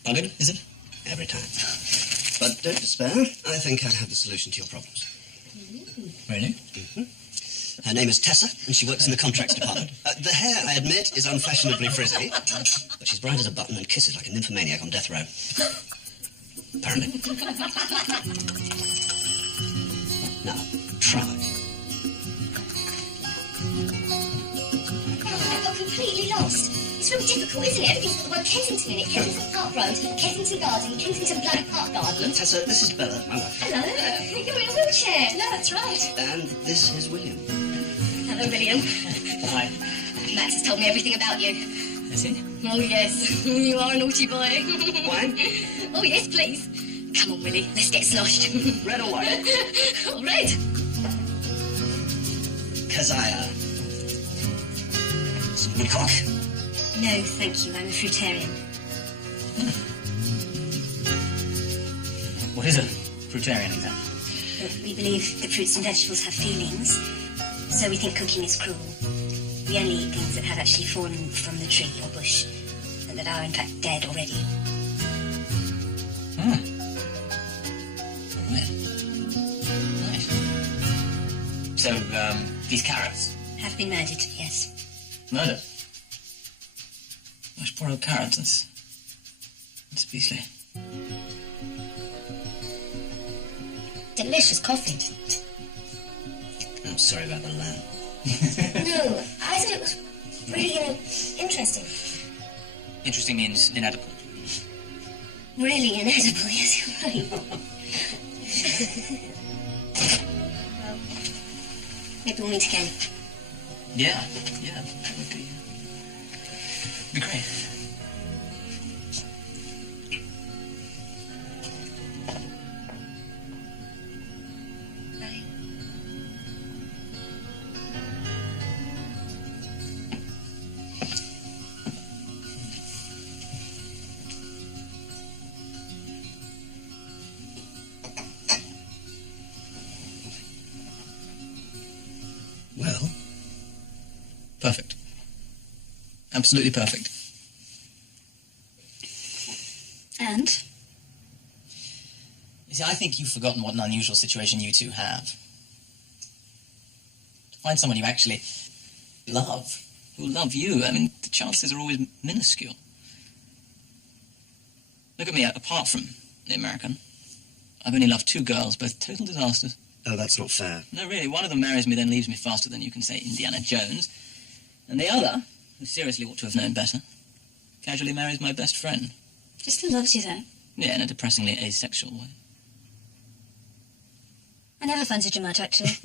Buggered, is it? Every time. But don't despair. I think I have the solution to your problems. Really? Mm-hmm. Her name is Tessa, and she works in the contracts department. The hair, I admit, is unfashionably frizzy, but she's bright as a button and kisses like a nymphomaniac on death row. Apparently. Now, try. I got completely lost. It's really difficult, isn't it? Everything's got the word Kensington in it. Kensington Park Road, Kensington Garden, Kensington Bloody Park Garden. Tessa, this is Bella, my wife. Hello. You're in a wheelchair. No, that's right. And this is William. Hello, William. Hi. Max has told me everything about you. Is he? Oh, yes. You are a naughty boy. Wine? Oh, yes, please. Come on, Willie. Let's get sloshed. Red or white? Oh, red. Keziah. Some woodcock? No, thank you. I'm a fruitarian. What is a fruitarian exactly? We believe that fruits and vegetables have feelings, so we think cooking is cruel. We only eat things that have actually fallen from the tree or bush, and that are in fact dead already. Ah. Right. Nice. So, these carrots? Have been murdered, yes. Murder? Gosh, poor old carrots. That's beastly. Delicious coffee. I'm sorry about the lamb. No, I thought it was really, interesting. Interesting means inedible. Really inedible, yes, you're right. Well, maybe we'll meet again. Yeah. That would be great. Well? Perfect. Absolutely perfect. And? You see, I think you've forgotten what an unusual situation you two have. To find someone you actually love, who love you, I mean, the chances are always minuscule. Look at me, apart from the American, I've only loved 2 girls, both total disasters. Oh, that's not fair. No, really, one of them marries me, then leaves me faster than you can say Indiana Jones. And the other, who seriously ought to have known better, casually marries my best friend. She still loves you, though. Yeah, in a depressingly asexual way. I never fancied you much, actually.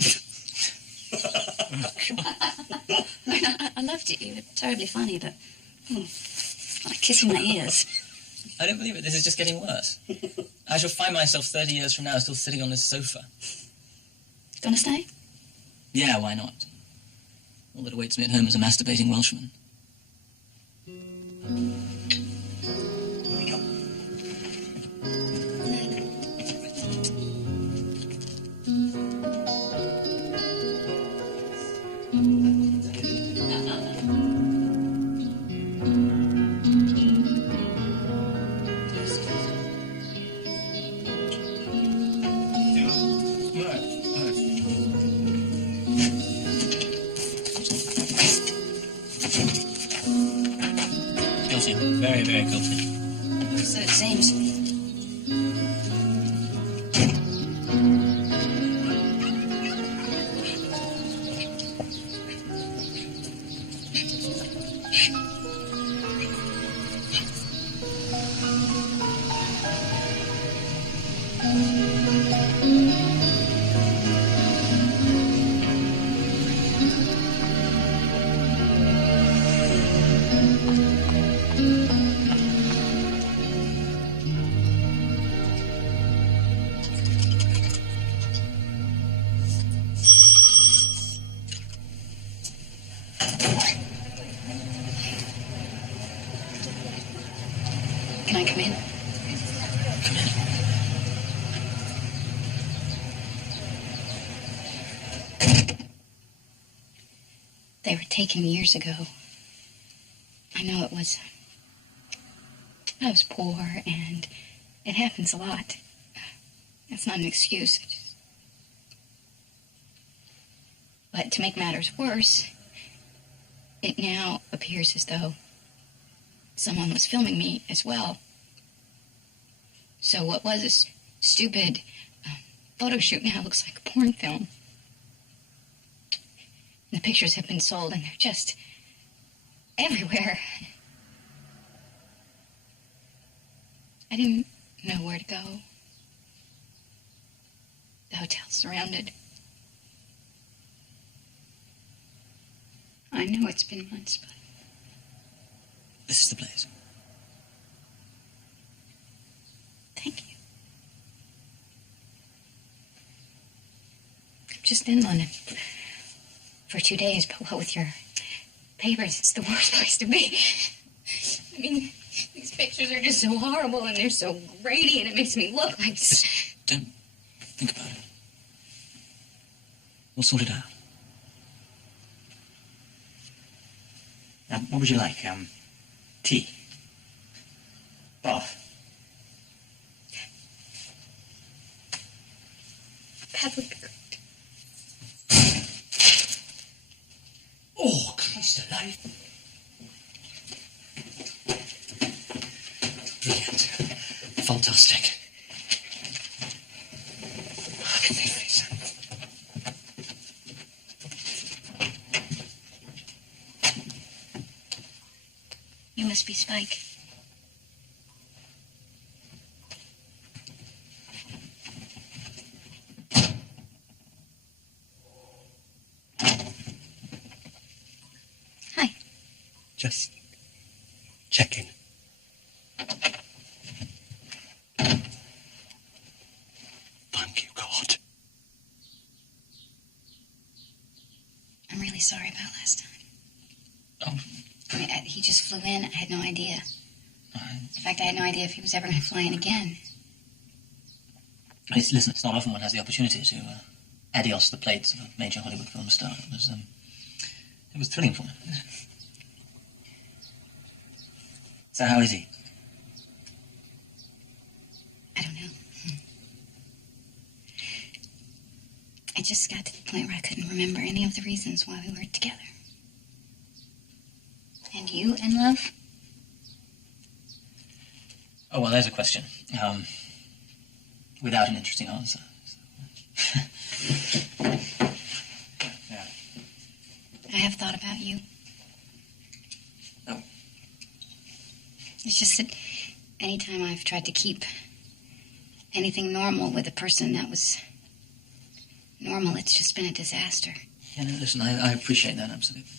I loved it. You were terribly funny, but... like kissing my ears. I don't believe it. This is just getting worse. I shall find myself 30 years from now still sitting on this sofa. Gonna stay? Yeah, why not? All that awaits me at home is a masturbating Welshman. Here we go. Guilty. Very, very guilty. So it seems. come in? Come in. They were taken years ago. I know I was poor, and it happens a lot. That's not an excuse. But to make matters worse, it now appears as though someone was filming me as well. So what was a stupid photo shoot now looks like a porn film. The pictures have been sold, and they're just everywhere. I didn't know where to go. The hotel's surrounded. I know it's been months, but... This is the place. Thank you. I'm just in London for 2 days, but what with your papers, it's the worst place to be. I mean, these pictures are just so horrible, and they're so grady, and it makes me look like... Just don't think about it. We'll sort it out. What would you like? Tea? Bath? That would be great. Oh, Christ alive. Brilliant. Fantastic. Look at this. You must be Spike. Hi. Just checking. Thank you, God. I'm really sorry about last time. Oh. I mean, he just flew in. I had no idea. In fact, I had no idea if he was ever going to fly in again. Listen, it's not often one has the opportunity to adios the plates of a major Hollywood film star. It was thrilling for me. So how is he? I don't know. I just got to the point where I couldn't remember any of the reasons why we were together. And you in love? Oh, well, there's a question. Without an interesting answer. Yeah. I have thought about you. Oh. It's just that anytime I've tried to keep anything normal with a person that was normal, it's just been a disaster. Yeah, no, listen, I appreciate that, absolutely.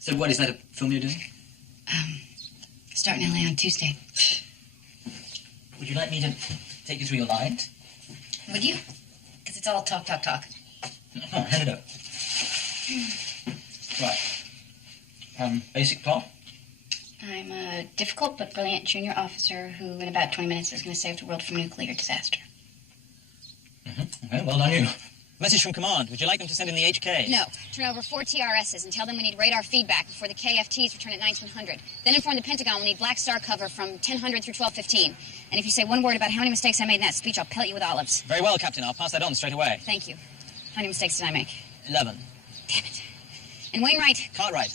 So what, is that a film you're doing? Starting in LA on Tuesday. Would you like me to take you through your lines? Would you? Because it's all talk. No, hand it up. Right. Basic plot? I'm a difficult but brilliant junior officer who, in about 20 minutes, is going to save the world from nuclear disaster. Mm-hmm. Okay, well done you. Message from command. Would you like them to send in the HK? No. Turn over 4 TRSs and tell them we need radar feedback before the KFTs return at 1900. Then inform the Pentagon we'll need Black Star cover from 1000 through 1215. And if you say one word about how many mistakes I made in that speech, I'll pelt you with olives. Very well, Captain. I'll pass that on straight away. Thank you. How many mistakes did I make? 11. Damn it. And Wainwright. Cartwright.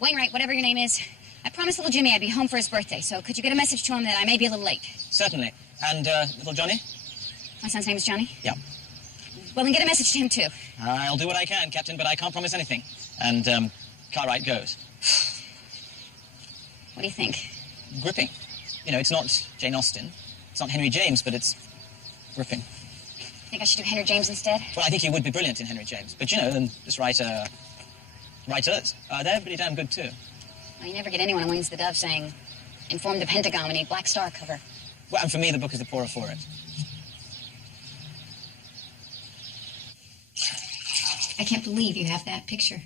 Wainwright, whatever your name is. I promised little Jimmy I'd be home for his birthday, so could you get a message to him that I may be a little late? Certainly. And, little Johnny? My son's name is Johnny? Yeah. Well, then get a message to him, too. I'll do what I can, Captain, but I can't promise anything. And, Cartwright goes. What do you think? Gripping. You know, it's not Jane Austen. It's not Henry James, but it's gripping. Think I should do Henry James instead? Well, I think you would be brilliant in Henry James. But, you know, then just writers. They're pretty damn good, too. Well, you never get anyone on Wings of the Dove saying, inform the Pentagon we need Black Star cover. Well, and for me, the book is the poorer for it. I can't believe you have that picture.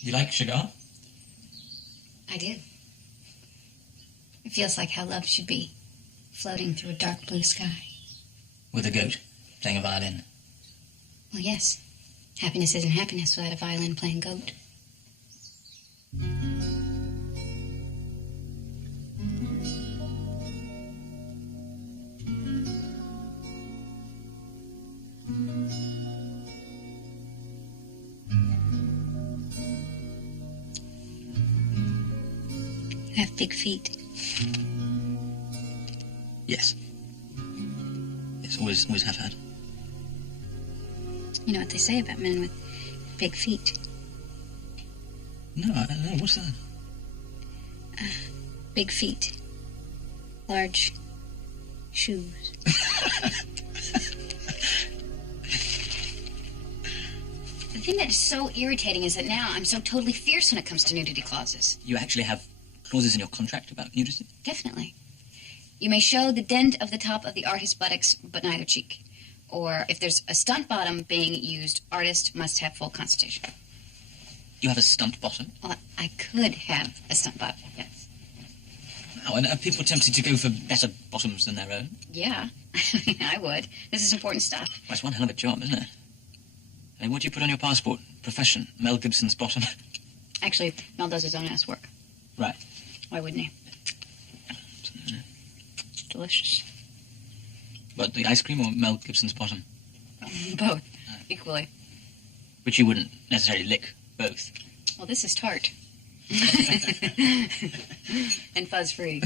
You like Chagall? I do. It feels like how love should be, floating through a dark blue sky. With a goat, playing a violin. Well, yes. Happiness isn't happiness without a violin playing goat. You have big feet. Yes. Yes, always have had. You know what they say about men with big feet? No, I don't know. What's that? Big feet. Large shoes. The thing that is so irritating is that now I'm so totally fierce when it comes to nudity clauses. You actually have clauses in your contract about nudity? Definitely. You may show the dent of the top of the artist's buttocks, but neither cheek. Or if there's a stunt bottom being used, artist must have full constitution. You have a stunt bottom? Well, I could have a stunt bottom, yes. Wow, and are people tempted to go for better bottoms than their own? Yeah, I would. This is important stuff. Well, it's one hell of a job, isn't it? I mean, what do you put on your passport? Profession, Mel Gibson's bottom. Actually, Mel does his own ass work. Right. Why wouldn't he? Delicious. But the ice cream or Mel Gibson's bottom? Both, equally. But you wouldn't necessarily lick both. Well, this is tart. And fuzz-free.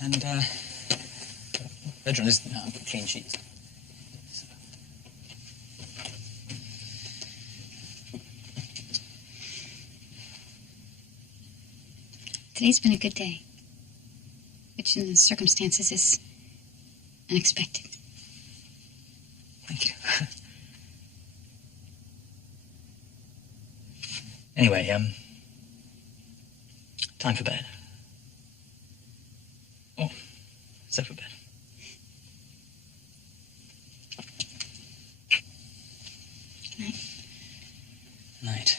And, bedroom is clean sheets. Today's been a good day, which in the circumstances is unexpected. Thank you. Anyway, time for bed. Oh, set for bed. Night. Night.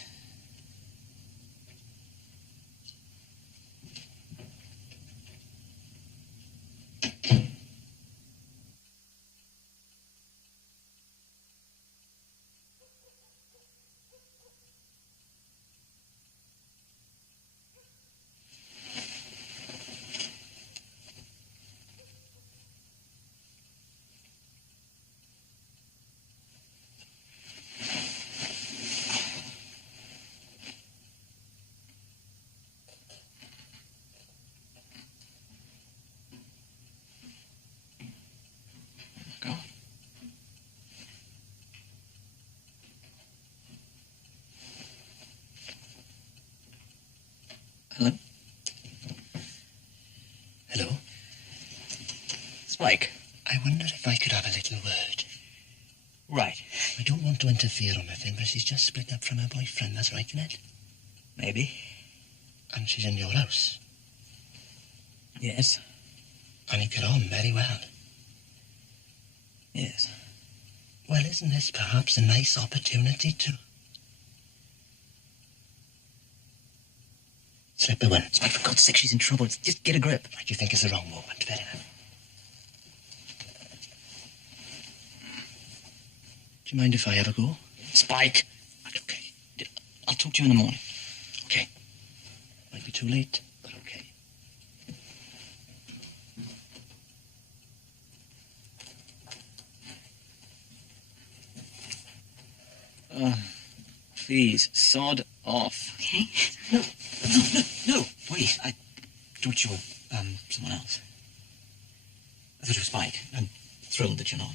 Go. Hello? Hello? Spike. I wonder if I could have a little word. Right. I don't want to interfere or nothing, but she's just split up from her boyfriend, that's right, isn't it? Maybe. And she's in your house. Yes. And you get on very well. Yes. Well, isn't this perhaps a nice opportunity to slip her in? Spike, for God's sake, she's in trouble. Just get a grip. Right, you think it's the wrong moment. Fair enough. Do you mind if I ever go? Spike. Okay. I'll talk to you in the morning. Okay. Might be too late, but okay. Please, sod off. Okay. No, wait. I thought you were, someone else. I thought you were Spike. I'm thrilled that you're not.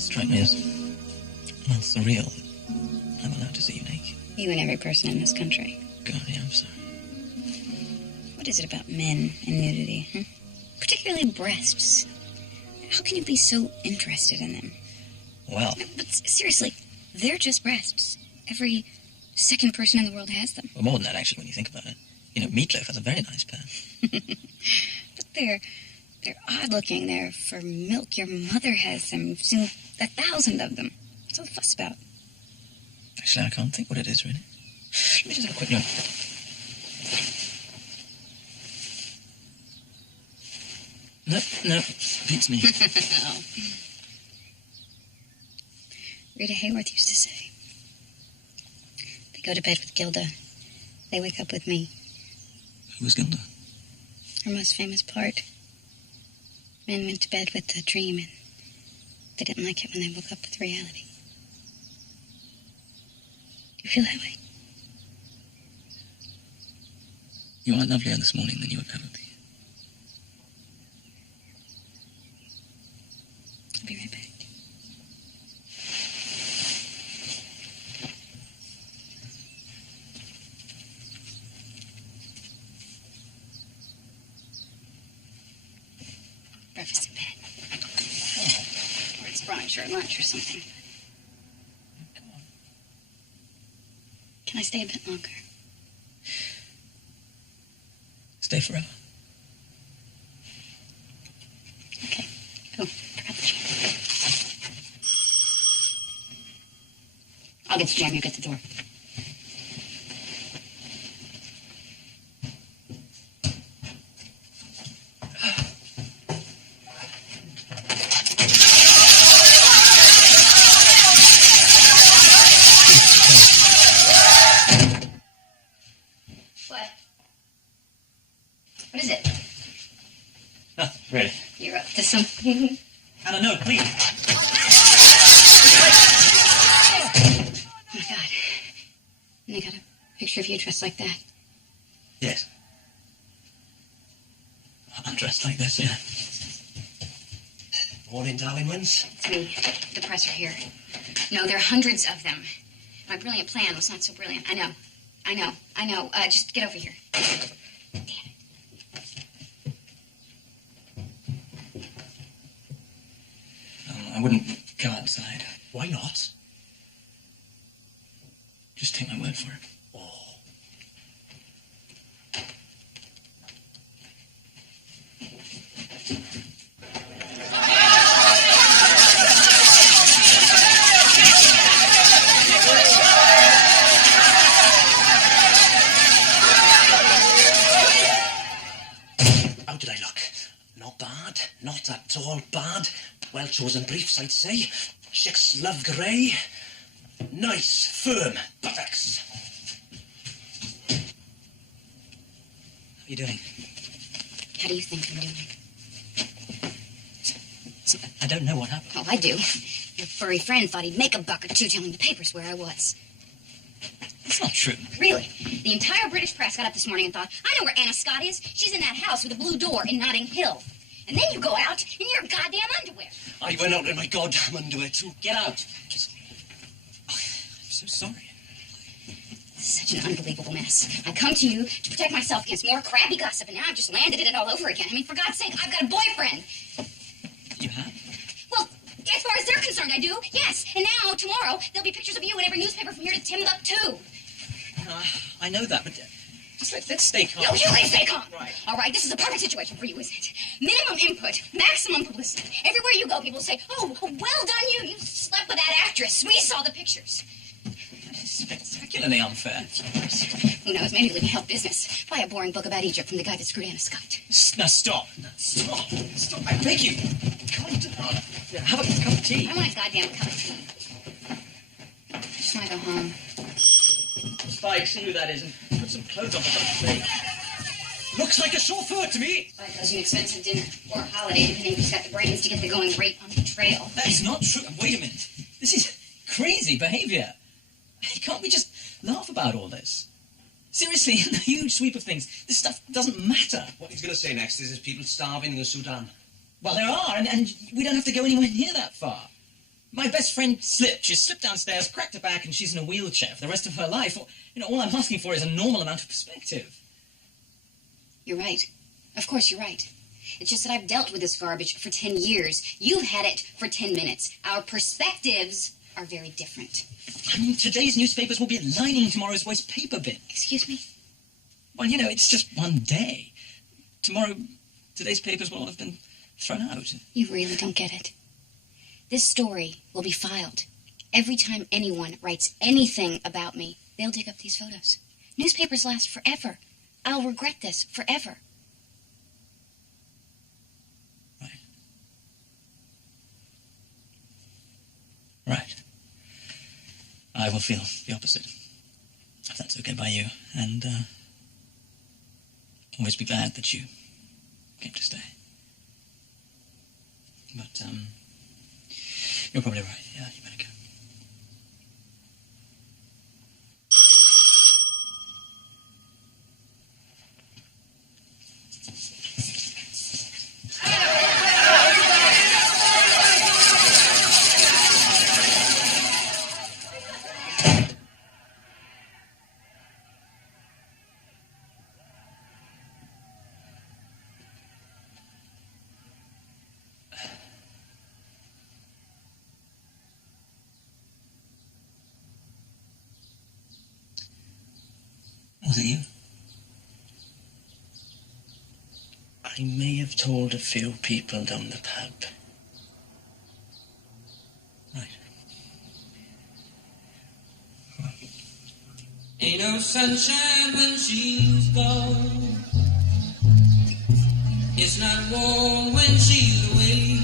does strike me as, well, surreal that I'm allowed to see you naked. You and every person in this country. God, yeah, I'm sorry. What is it about men and nudity, huh? Particularly breasts. How can you be so interested in them? Well, But seriously, they're just breasts. Every second person in the world has them. well, more than that, actually, when you think about it. You know, Meatloaf has a very nice pair. But they're odd-looking. They're for milk. Your mother has them. You've seen 1,000 of them. What's all the fuss about? Actually, I can't think what it is, really. Let me just have a quick look. No, beats me. Oh. Rita Hayworth used to say, they go to bed with Gilda. They wake up with me. Who was Gilda? Her most famous part. Men went to bed with a dream, and they didn't like it when they woke up with reality. Do you feel that way? You are lovelier this morning than you have ever been. I'll be right back. Breakfast in bed. Or it's brunch or lunch or something. Come on. Can I stay a bit longer? Stay forever. Okay. Oh, forgot the jam. I'll get the jam, you get the door. What is it? Oh, really? You're up to something. Anna, no, please. Oh my God. And they got a picture of you dressed like that. Yes. I'm dressed like this, yeah. Morning, Darwin wins. It's me, the presser here. No, there are hundreds of them. My brilliant plan was not so brilliant. I know. Just get over here. Damn it. I wouldn't go outside. Why not? Just take my word for it. Oh. How did I look? Not bad. Not at all bad. Well-chosen briefs, I'd say. Chicks love grey. Nice, firm buttocks. How are you doing? How do you think I'm doing? I don't know what happened. Oh, I do. Your furry friend thought he'd make a buck or two telling the papers where I was. That's not true. Really? The entire British press got up this morning and thought, I know where Anna Scott is. She's in that house with a blue door in Notting Hill. And then you go out in your goddamn underwear. I went out in my goddamn underwear too. Get out. I'm so sorry. Such an unbelievable mess. I come to you to protect myself against more crabby gossip, and now I've just landed in it all over again. I mean, for God's sake, I've got a boyfriend. You have? Well, as far as they're concerned, I do. Yes. And now, tomorrow, there'll be pictures of you in every newspaper from here to Timbuktu. I know that, but just let's stay calm. No, you ain't stay calm. Right. All right, this is a perfect situation for you, isn't it? Minimum input, maximum publicity. Everywhere you go, people say, oh, well done you. You slept with that actress. We saw the pictures. That is spectacularly unfair. Who knows, maybe we can help business. Buy a boring book about Egypt from the guy that screwed Anna Scott. Now stop. Stop. I beg you. Calm down. Have a cup of tea. I want a goddamn cup of tea. I just want to go home. Spike, see who that is, and put some clothes on for God's sake. Looks like a chauffeur to me. Like an expensive dinner or a holiday, depending who's got the brains to get the going rate on the trail. That's not true. Wait a minute. This is crazy behavior. Can't we just laugh about all this? Seriously, in the huge sweep of things, this stuff doesn't matter. What he's going to say next is there's people starving in the Sudan. Well, there are, and we don't have to go anywhere near that far. My best friend slipped. She slipped downstairs, cracked her back, and she's in a wheelchair for the rest of her life. All I'm asking for is a normal amount of perspective. You're right. Of course, you're right. It's just that I've dealt with this garbage for 10 years. You've had it for 10 minutes. Our perspectives are very different. I mean, today's newspapers will be lining tomorrow's waste paper bin. Excuse me? Well, it's just one day. Tomorrow, today's papers will all have been thrown out. You really don't get it. This story will be filed. Every time anyone writes anything about me, they'll dig up these photos. Newspapers last forever. I'll regret this forever. Right. I will feel the opposite, if that's okay by you, and always be glad that you came to stay. But, you're probably right. Yeah, you better go. Was it you? I may have told a few people down the pub. Right. Ain't no sunshine when she's gone. It's not warm when she's away.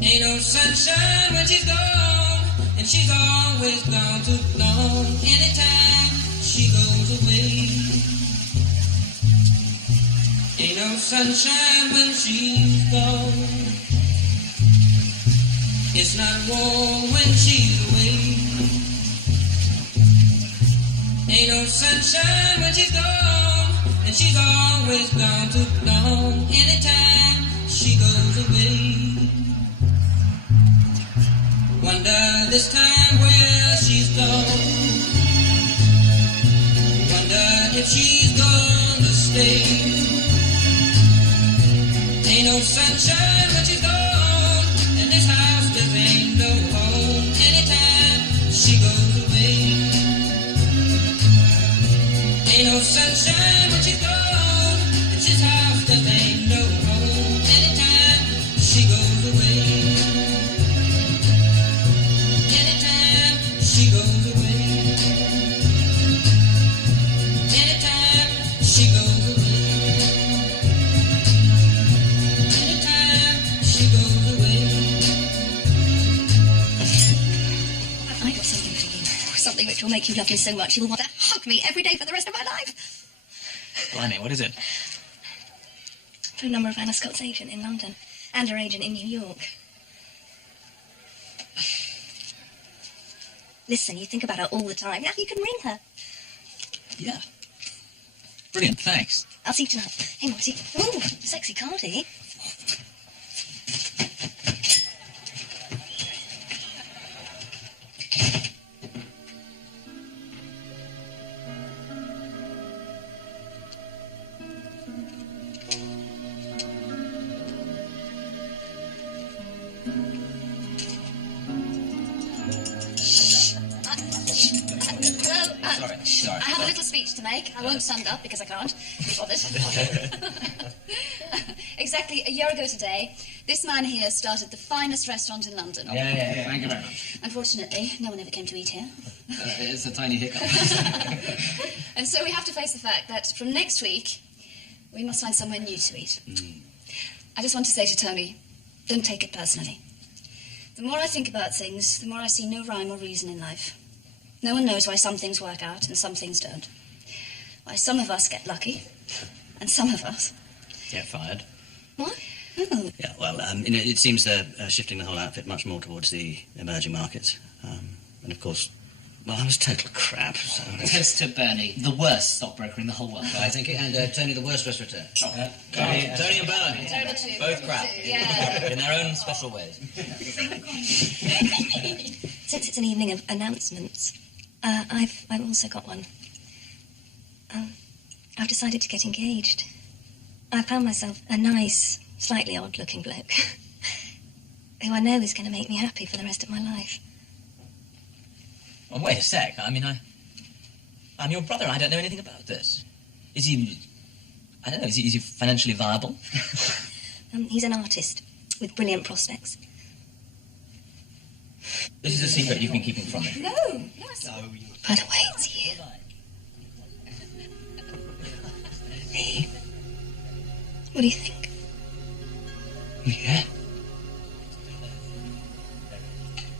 Ain't no sunshine when she's gone, and she's always gone too long. Anytime she goes away. Ain't no sunshine when she's gone. It's not warm when she's away. Ain't no sunshine when she's gone, and she's always gone too long. Anytime she goes away. Wonder this time where she's gone. Wonder if she's gonna stay. Ain't no sunshine when she's gone, and this house just ain't no home. Anytime she goes away. Ain't no sunshine when she's gone, and this house just ain't no home. Anytime she goes away. Anytime she goes away. Anytime she goes away. Anytime she goes away. I got something for you. Something which will make you love me so much you will want to hug me every day for the rest of my life. Blimey, what is it? Phone number of Anna Scott's agent in London and her agent in New York. Listen, you think about her all the time. Now you can ring her. Yeah. Brilliant, thanks. I'll see you tonight. Hey, Morty. Ooh, sexy cardi. Sorry. I have a little speech to make. I won't stand up because I can't be bothered. Exactly a year ago today, this man here started the finest restaurant in London. Yeah. Thank you very much. Unfortunately, no one ever came to eat here. It's a tiny hiccup. And so we have to face the fact that from next week, we must find somewhere new to eat. I just want to say to Tony, don't take it personally. The more I think about things, the more I see no rhyme or reason in life. No one knows why some things work out and some things don't. Why some of us get lucky and some of us Get fired. What? Oh. Yeah, well, it seems they're shifting the whole outfit much more towards the emerging markets. And of course, Well, I was total crap, so... Toast to Bernie, the worst stockbroker in the whole world. I think it, and Tony, the worst restaurateur. Tony and Bernard. Terrible too. Both crap. Yeah. In their own special ways. Since it's an evening of announcements, I've also got one. I've decided to get engaged. I found myself a nice, slightly odd-looking bloke who I know is going to make me happy for the rest of my life. Well, wait a sec. I mean, I'm your brother. I don't know anything about this. Is he... I don't know. Is he financially viable? He's an artist with brilliant prospects. This is a secret you've been keeping from me. No, yes. By the way, it's you. Me? What do you think? Yeah.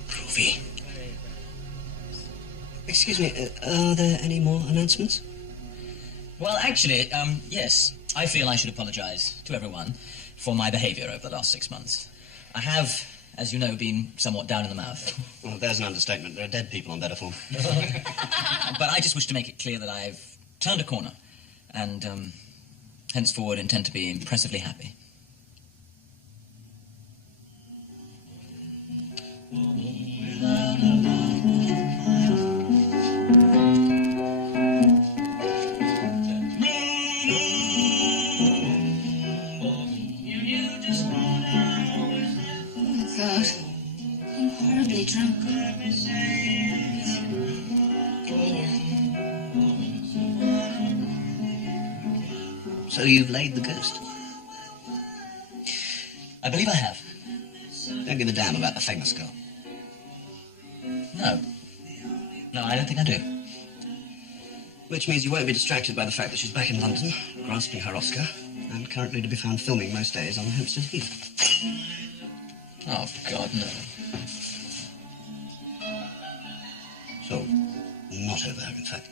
Groovy. Excuse me, are there any more announcements? Well, actually, yes. I feel I should apologise to everyone for my behaviour over the last 6 months. I have, as you know, been somewhat down in the mouth. Well, there's an understatement. There are dead people on better form. But I just wish to make it clear that I've turned a corner and, henceforward intend to be impressively happy. God, I'm horribly drunk. So you've laid the ghost? I believe I have. Don't give a damn about the famous girl. No. No, I don't think I do. Which means you won't be distracted by the fact that she's back in London, grasping her Oscar, and currently to be found filming most days on Hampstead Heath. Oh, God, no. So, not over her, in fact.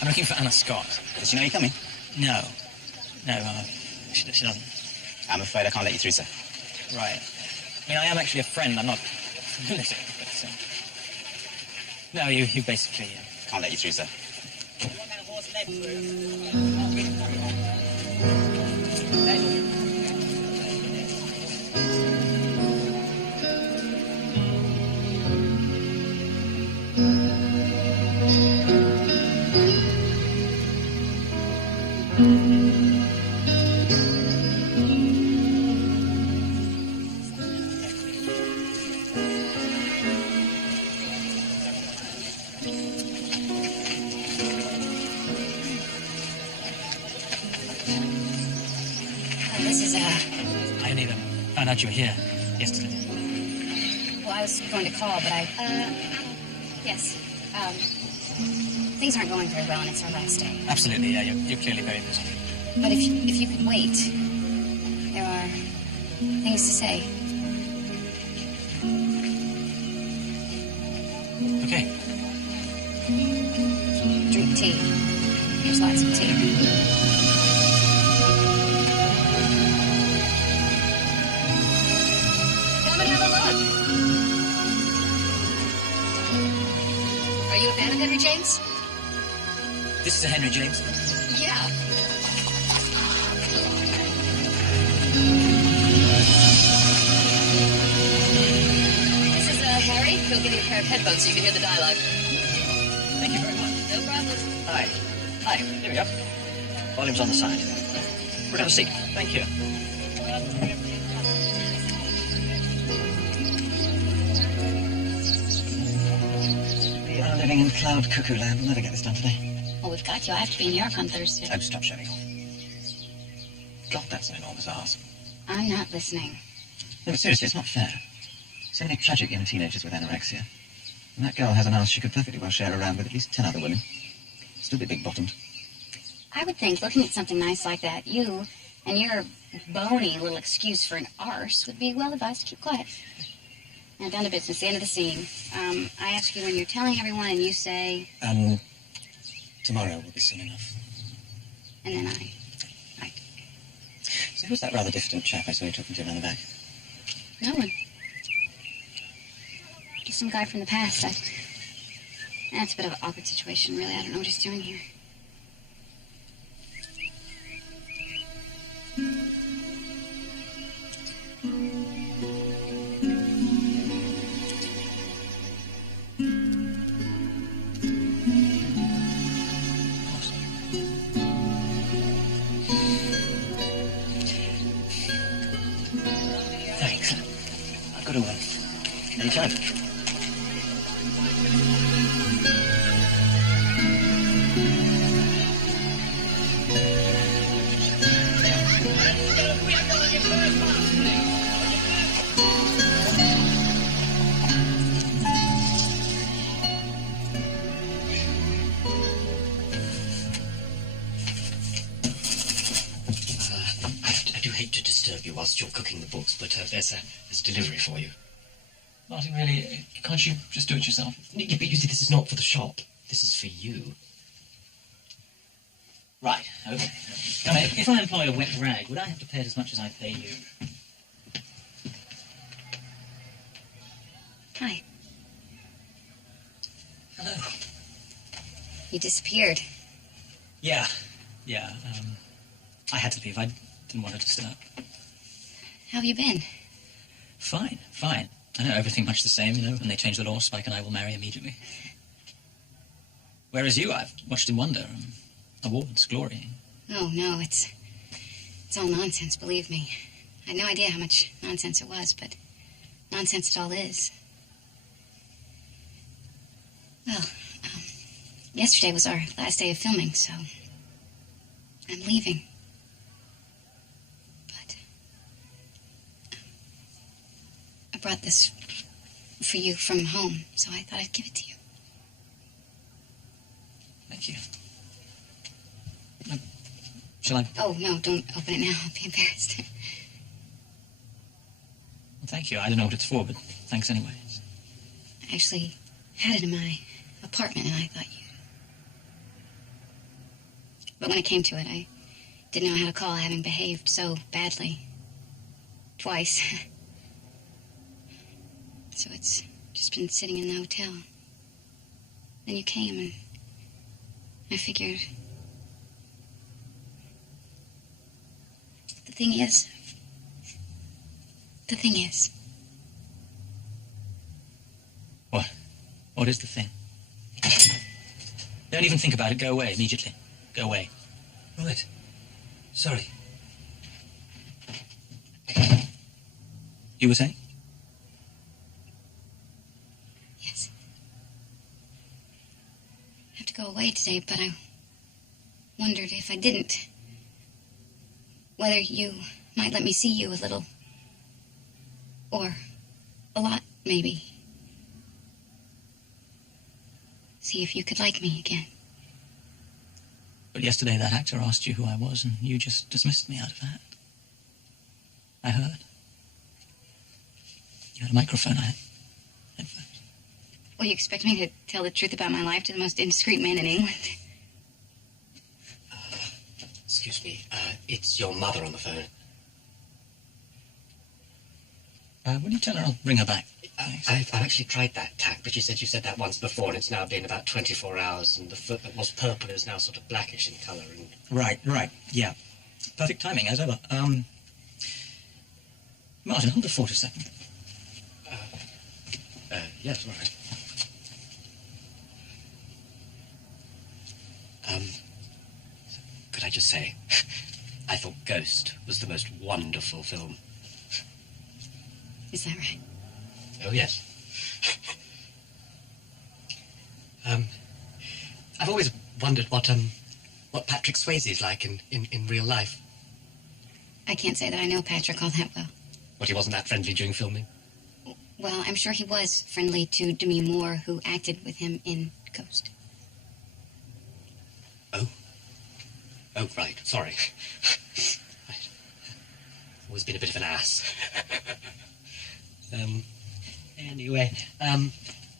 I'm looking for Anna Scott. Does she know you're coming? No. No, she doesn't. I'm afraid I can't let you through, sir. Right. I mean, I am actually a friend. I'm not lunatic, but... No, you basically... Can't let you through, sir. I only found out you were here yesterday. Well, I was going to call, but yes. Things aren't going very well, and it's our last day. Absolutely, yeah, you're clearly very busy. But if you could wait, there are things to say. Okay. Drink tea. Here's lots of tea. Come and have a look. Are you a fan of Henry James? This is a Henry James? Yeah. This is Harry. He'll give you a pair of headphones so you can hear the dialogue. Thank you very much. No problem. Hi. Hi. Here we go. Volume's on the side. Have a seat. Thank you. We are living in cloud cuckoo land. We'll never get this done today. Well, we've got you. I have to be in New York on Thursday. Oh, stop showing off. God, that's an enormous ass. I'm not listening. No, but seriously, it's not fair. So many tragic young teenagers with anorexia. And that girl has an ass she could perfectly well share around with at least 10 other women. Still be big-bottomed. I would think looking at something nice like that, you and your bony little excuse for an arse would be well advised to keep quiet. Now, down to business, the end of the scene. I ask you when you're telling everyone, and you say... Tomorrow will be soon enough. And then I... Right. So who's that rather diffident chap I saw you talking to around the back? No one. Just some guy from the past. That's a bit of an awkward situation, really. I don't know what he's doing here. Thanks. I've got to anytime. I do hate to disturb you whilst you're cooking the books, but there's a delivery for you. Martin, really, can't you just do it yourself? But you see, this is not for the shop. This is for you. Right, okay. Now, if I employed a wet rag, would I have to pay it as much as I pay you? Hi. Hello. You disappeared. Yeah. I had to leave. I didn't want to disturb. How have you been? Fine. I know everything much the same, when they change the law, Spike and I will marry immediately. Whereas you, I've watched in wonder. Awards, glory. Oh, no, it's all nonsense, believe me. I had no idea how much nonsense it was, but nonsense it all is. Well, yesterday was our last day of filming, so I'm leaving. But I brought this for you from home, so I thought I'd give it to you. Thank you. Shall I? Oh, no, don't open it now. I'll be embarrassed. Well, thank you. I don't know what it's for, but thanks anyway. I actually had it in my apartment, and I thought you... But when it came to it, I didn't know how to call, having behaved so badly. Twice. So it's just been sitting in the hotel. Then you came, and I figured... The thing is... What? What is the thing? Don't even think about it. Go away immediately. Go away. Right. Sorry. You were saying? Yes. I have to go away today, but I wondered if I didn't, whether you might let me see you a little. Or a lot, maybe. See if you could like me again. But yesterday that actor asked you who I was, and you just dismissed me out of that. I heard. You had a microphone, I had headphones. Well, you expect me to tell the truth about my life to the most indiscreet man in England? Excuse me. It's your mother on the phone. When you tell her, I'll bring her back. I've actually tried that tack, but you said that once before, and it's now been about 24 hours, and the foot that was purple is now sort of blackish in colour. And... Right, yeah. Perfect timing, as ever. Martin, hold the fort a second. Yes, all right. Could I just say, I thought Ghost was the most wonderful film. Is that right? Oh, yes. I've always wondered what Patrick Swayze's like in real life. I can't say that I know Patrick all that well. But he wasn't that friendly during filming? Well, I'm sure he was friendly to Demi Moore, who acted with him in Ghost. Oh. Oh, right. Sorry. Right. Always been a bit of an ass. Anyway,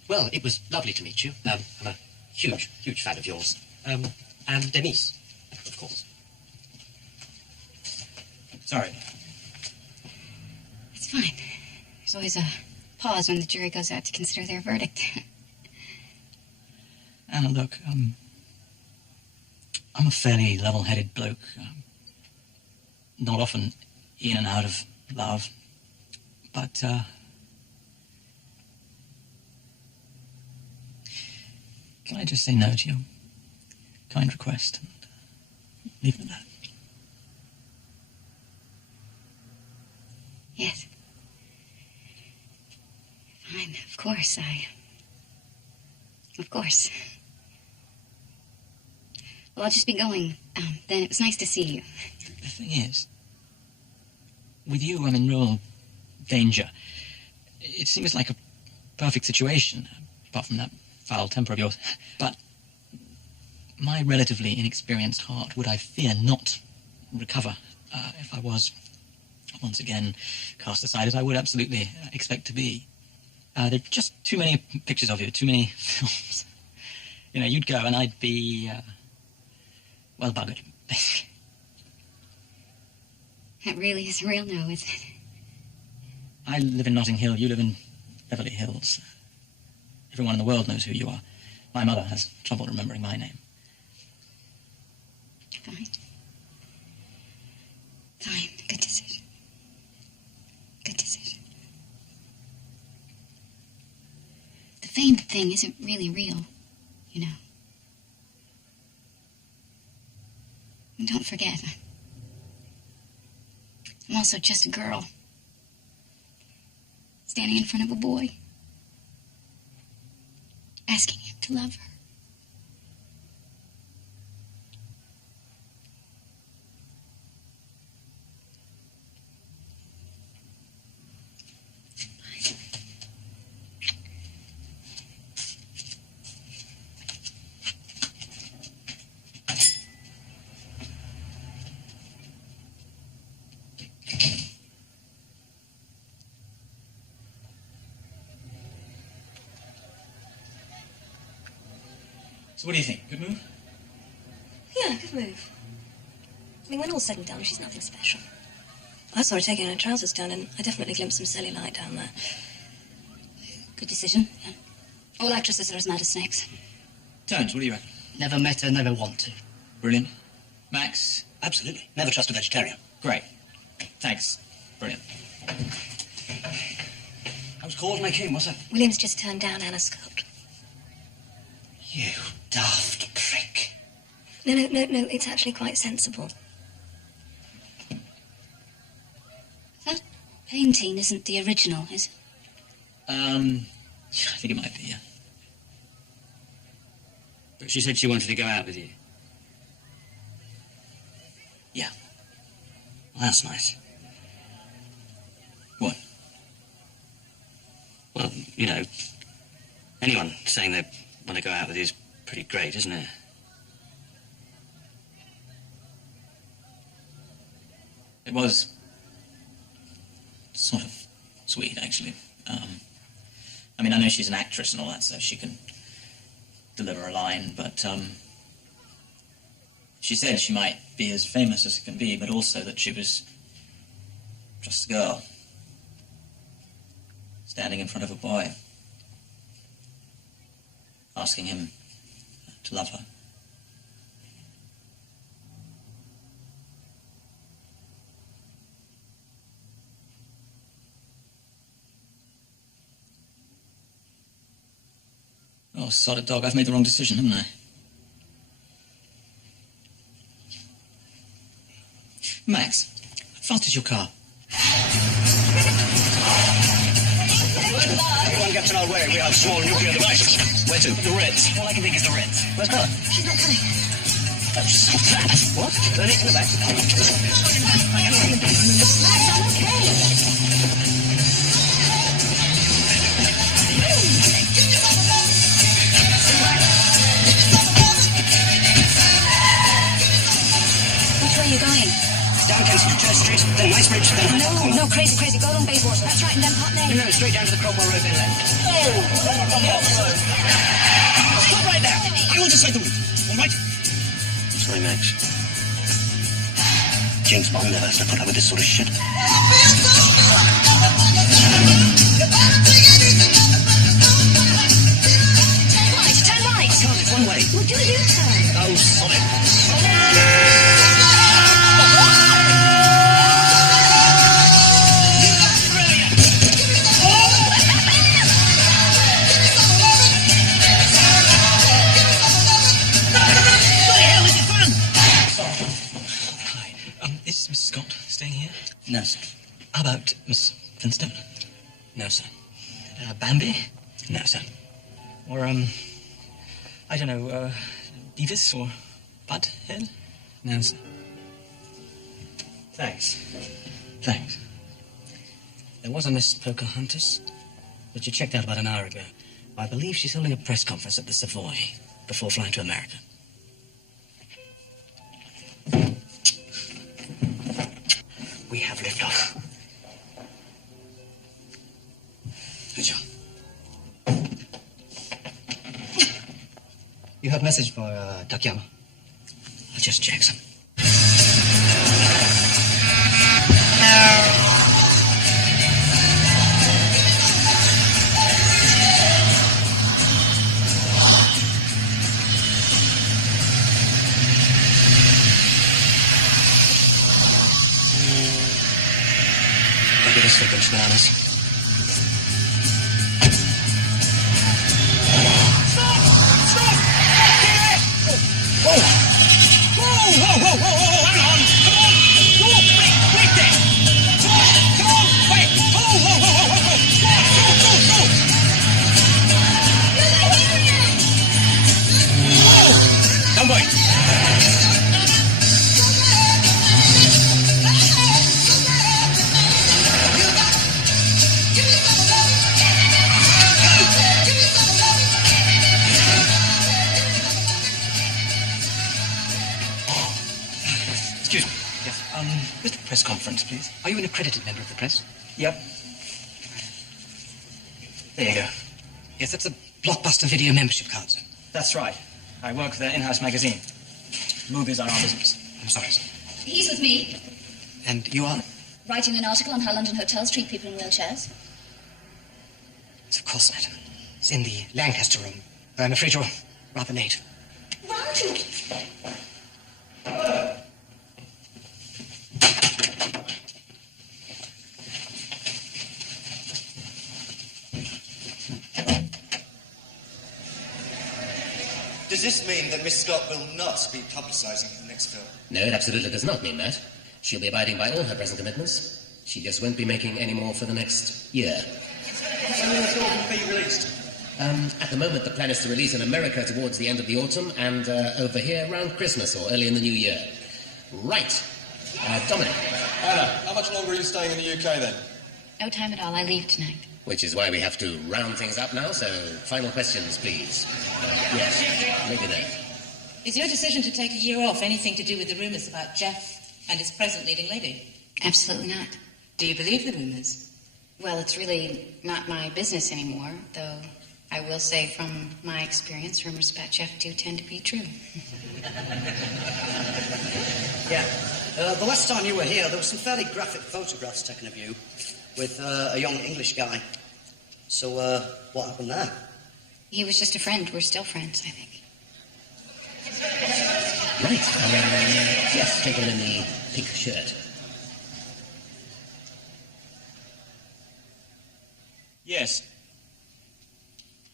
well, it was lovely to meet you. I'm a huge, huge fan of yours. And Denise, of course. Sorry. It's fine. There's always a pause when the jury goes out to consider their verdict. Anna, look, I'm a fairly level-headed bloke. Not often in and out of love. But, can I just say no to your kind request and leave it at that? Yes. Fine, of course, Of course. Well, I'll just be going. Then it was nice to see you. The thing is, with you, I'm in real danger. It seems like a perfect situation, apart from that foul temper of yours. But my relatively inexperienced heart would, I fear, not recover if I was once again cast aside, as I would absolutely expect to be. There are just too many pictures of you, too many films. You know, you'd go and I'd be, well, buggered. That really is real now, is it? I live in Notting Hill, you live in Beverly Hills. Everyone in the world knows who you are. My mother has trouble remembering my name. Fine. Fine, good decision. Good decision. The fame thing isn't really real, you know. And don't forget, I'm also just a girl. Standing in front of a boy. Asking him to love her. So what do you think? Good move? Yeah, good move. I mean, when all's said and done, she's nothing special. I saw her taking her trousers down, and I definitely glimpsed some cellulite down there. Good decision, yeah. All actresses are as mad as snakes. Terence, what do you reckon? Never met her, never want to. Brilliant. Max? Absolutely. Never trust a vegetarian. Great. Thanks. Brilliant. How's cause my king, what's that? William's just turned down Anna Scott. You daft prick. No, it's actually quite sensible. That painting isn't the original, is it? I think it might be, yeah. But she said she wanted to go out with you. Yeah. Well, that's nice. What? Well, you know, anyone saying they want to go out with you is pretty great, isn't it? It was sort of sweet, actually. I mean, I know she's an actress and all that, so she can deliver a line, but she said she might be as famous as it can be, but also that she was just a girl standing in front of a boy, asking him to love her. Oh, sod it, dog, I've made the wrong decision, haven't I? Max, how fast is your car? Anyone gets in our way, we have small nuclear devices. Where to? The Ritz. All I can think is the Ritz. Where's Bella? She's not coming. What? Don't eat in the back. I'm okay. Which way are you going? Down Kensington Church Street, then Knightsbridge, then... No, crazy. Go along Bayswater. That's right, and then Pot Lane. No, straight down to the Cromwell Road, then left. Stop right there. I will decide the route. All right? Sorry, Max. James Bond never has to put up with this sort of shit. Turn right. Can't, it's one way. Well, do a U-turn. Oh, solid. Is Miss Scott staying here? No, sir. How about Miss Flintstone? No, sir. Bambi? No, sir. Or, I don't know, Beavis or Butthead? No, sir. Thanks. Thanks. There was a Miss Pocahontas, but she checked out about an hour ago. I believe she's holding a press conference at the Savoy before flying to America. We have liftoff. Good job. You have message for Takayama? I'll just check some. Look at this for bunch of bananas. Excuse me. Yes. Mr. Press Conference, please. Are you an accredited member of the press? Yep. There you go. Yes, that's a blockbuster video membership card, sir. That's right. I work for their in-house magazine. Movies are our business. I'm sorry, sir. He's with me, And you are? writing an article on how London hotels treat people in wheelchairs. It's of course not. It's in the Lancaster room. I'm afraid you're rather late. Does this mean that Miss Scott will not be publicising her next film? No, it absolutely does not mean that. She'll be abiding by all her present commitments. She just won't be making any more for the next year. So when the film will be released? At the moment, the plan is to release in America towards the end of the autumn and over here around Christmas or early in the new year. Right. Dominic. Anna, how much longer are you staying in the UK then? No time at all. I leave tonight. Which is why we have to round things up now, so final questions, please. Yes, maybe there. Is your decision to take a year off anything to do with the rumours about Jeff and his present leading lady? Absolutely not. Do you believe the rumours? Well, it's really not my business anymore, though I will say from my experience, rumors about Jeff do tend to be true. Yeah. The last time you were here, there were some fairly graphic photographs taken of you with a young English guy. So, what happened there? He was just a friend. We're still friends, I think. Right. Yes, gentleman in the pink shirt. Yes.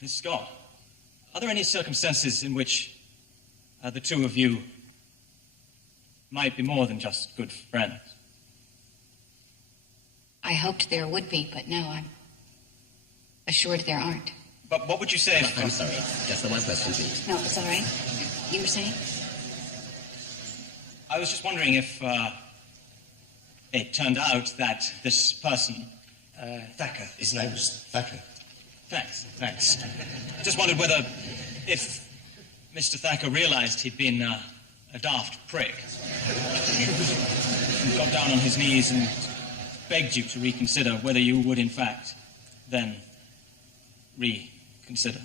Miss Scott, are there any circumstances in which the two of you might be more than just good friends? I hoped there would be, but no, I'm assured there aren't. But what would you say if... I'm sorry. Just the one question, please. No, it's all right. You were saying? I was just wondering if it turned out that this person... Thacker. His name's Thacker. Thanks. Just wondered whether, if Mr. Thacker realized he'd been a daft prick, and got down on his knees and begged you to reconsider whether you would, in fact, then reconsider.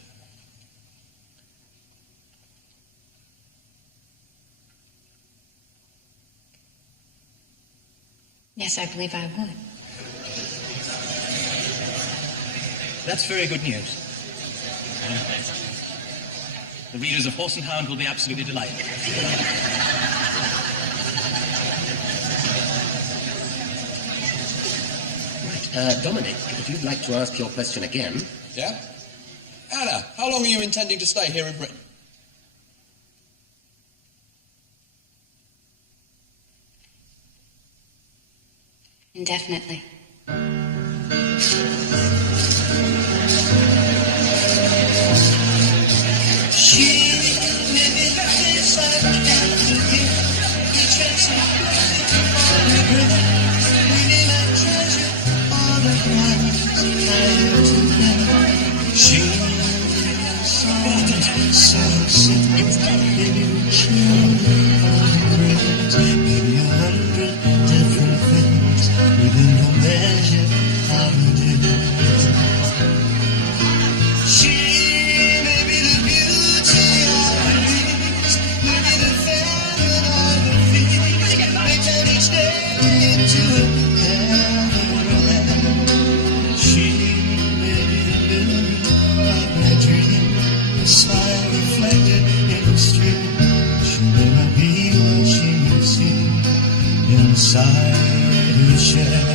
Yes, I believe I would. That's very good news. The readers of Horse and Hound will be absolutely delighted. Dominic, if you'd like to ask your question again... Yeah? Anna, how long are you intending to stay here in Britain? Indefinitely. Maybe 100 different things within the measure of a day. She may be the beauty of the leaves, maybe the feather of the fields, may turn each day into a heavenly land. She may be the mirror of my dream, a smile reflected in the stream. She may not be what she may seem inside her shell.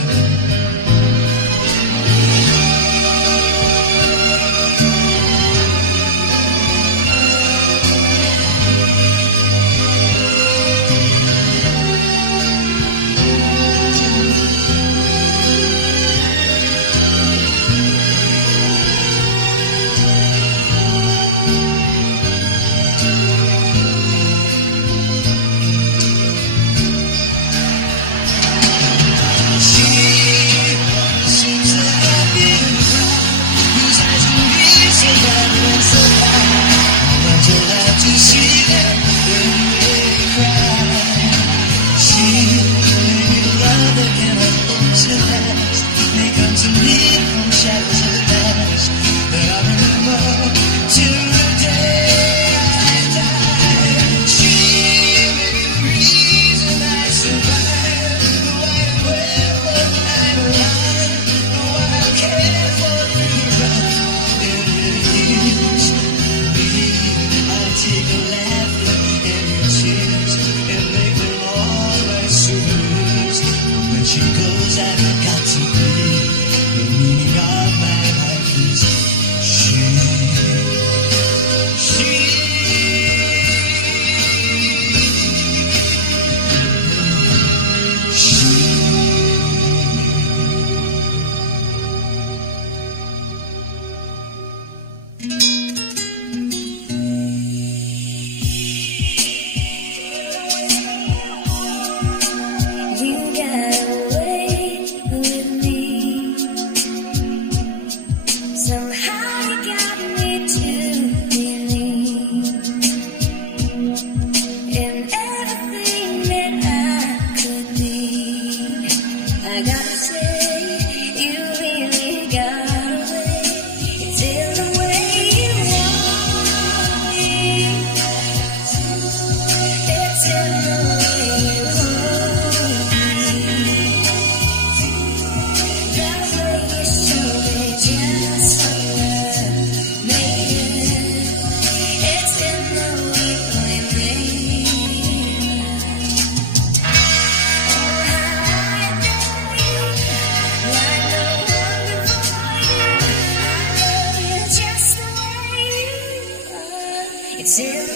It's in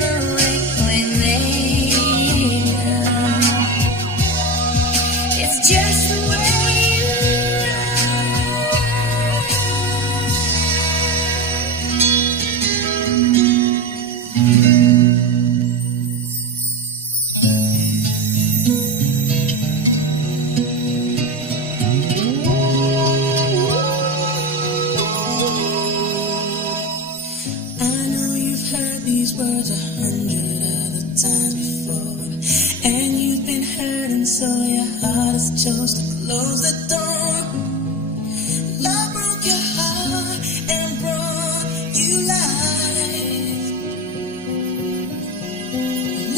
the words 100 other times before, and you've been hurting, so your heart has chose to close the door. Love broke your heart and brought you life.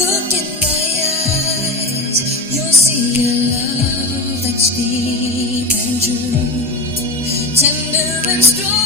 Look in my eyes, you'll see a love that's deep and true, tender and strong.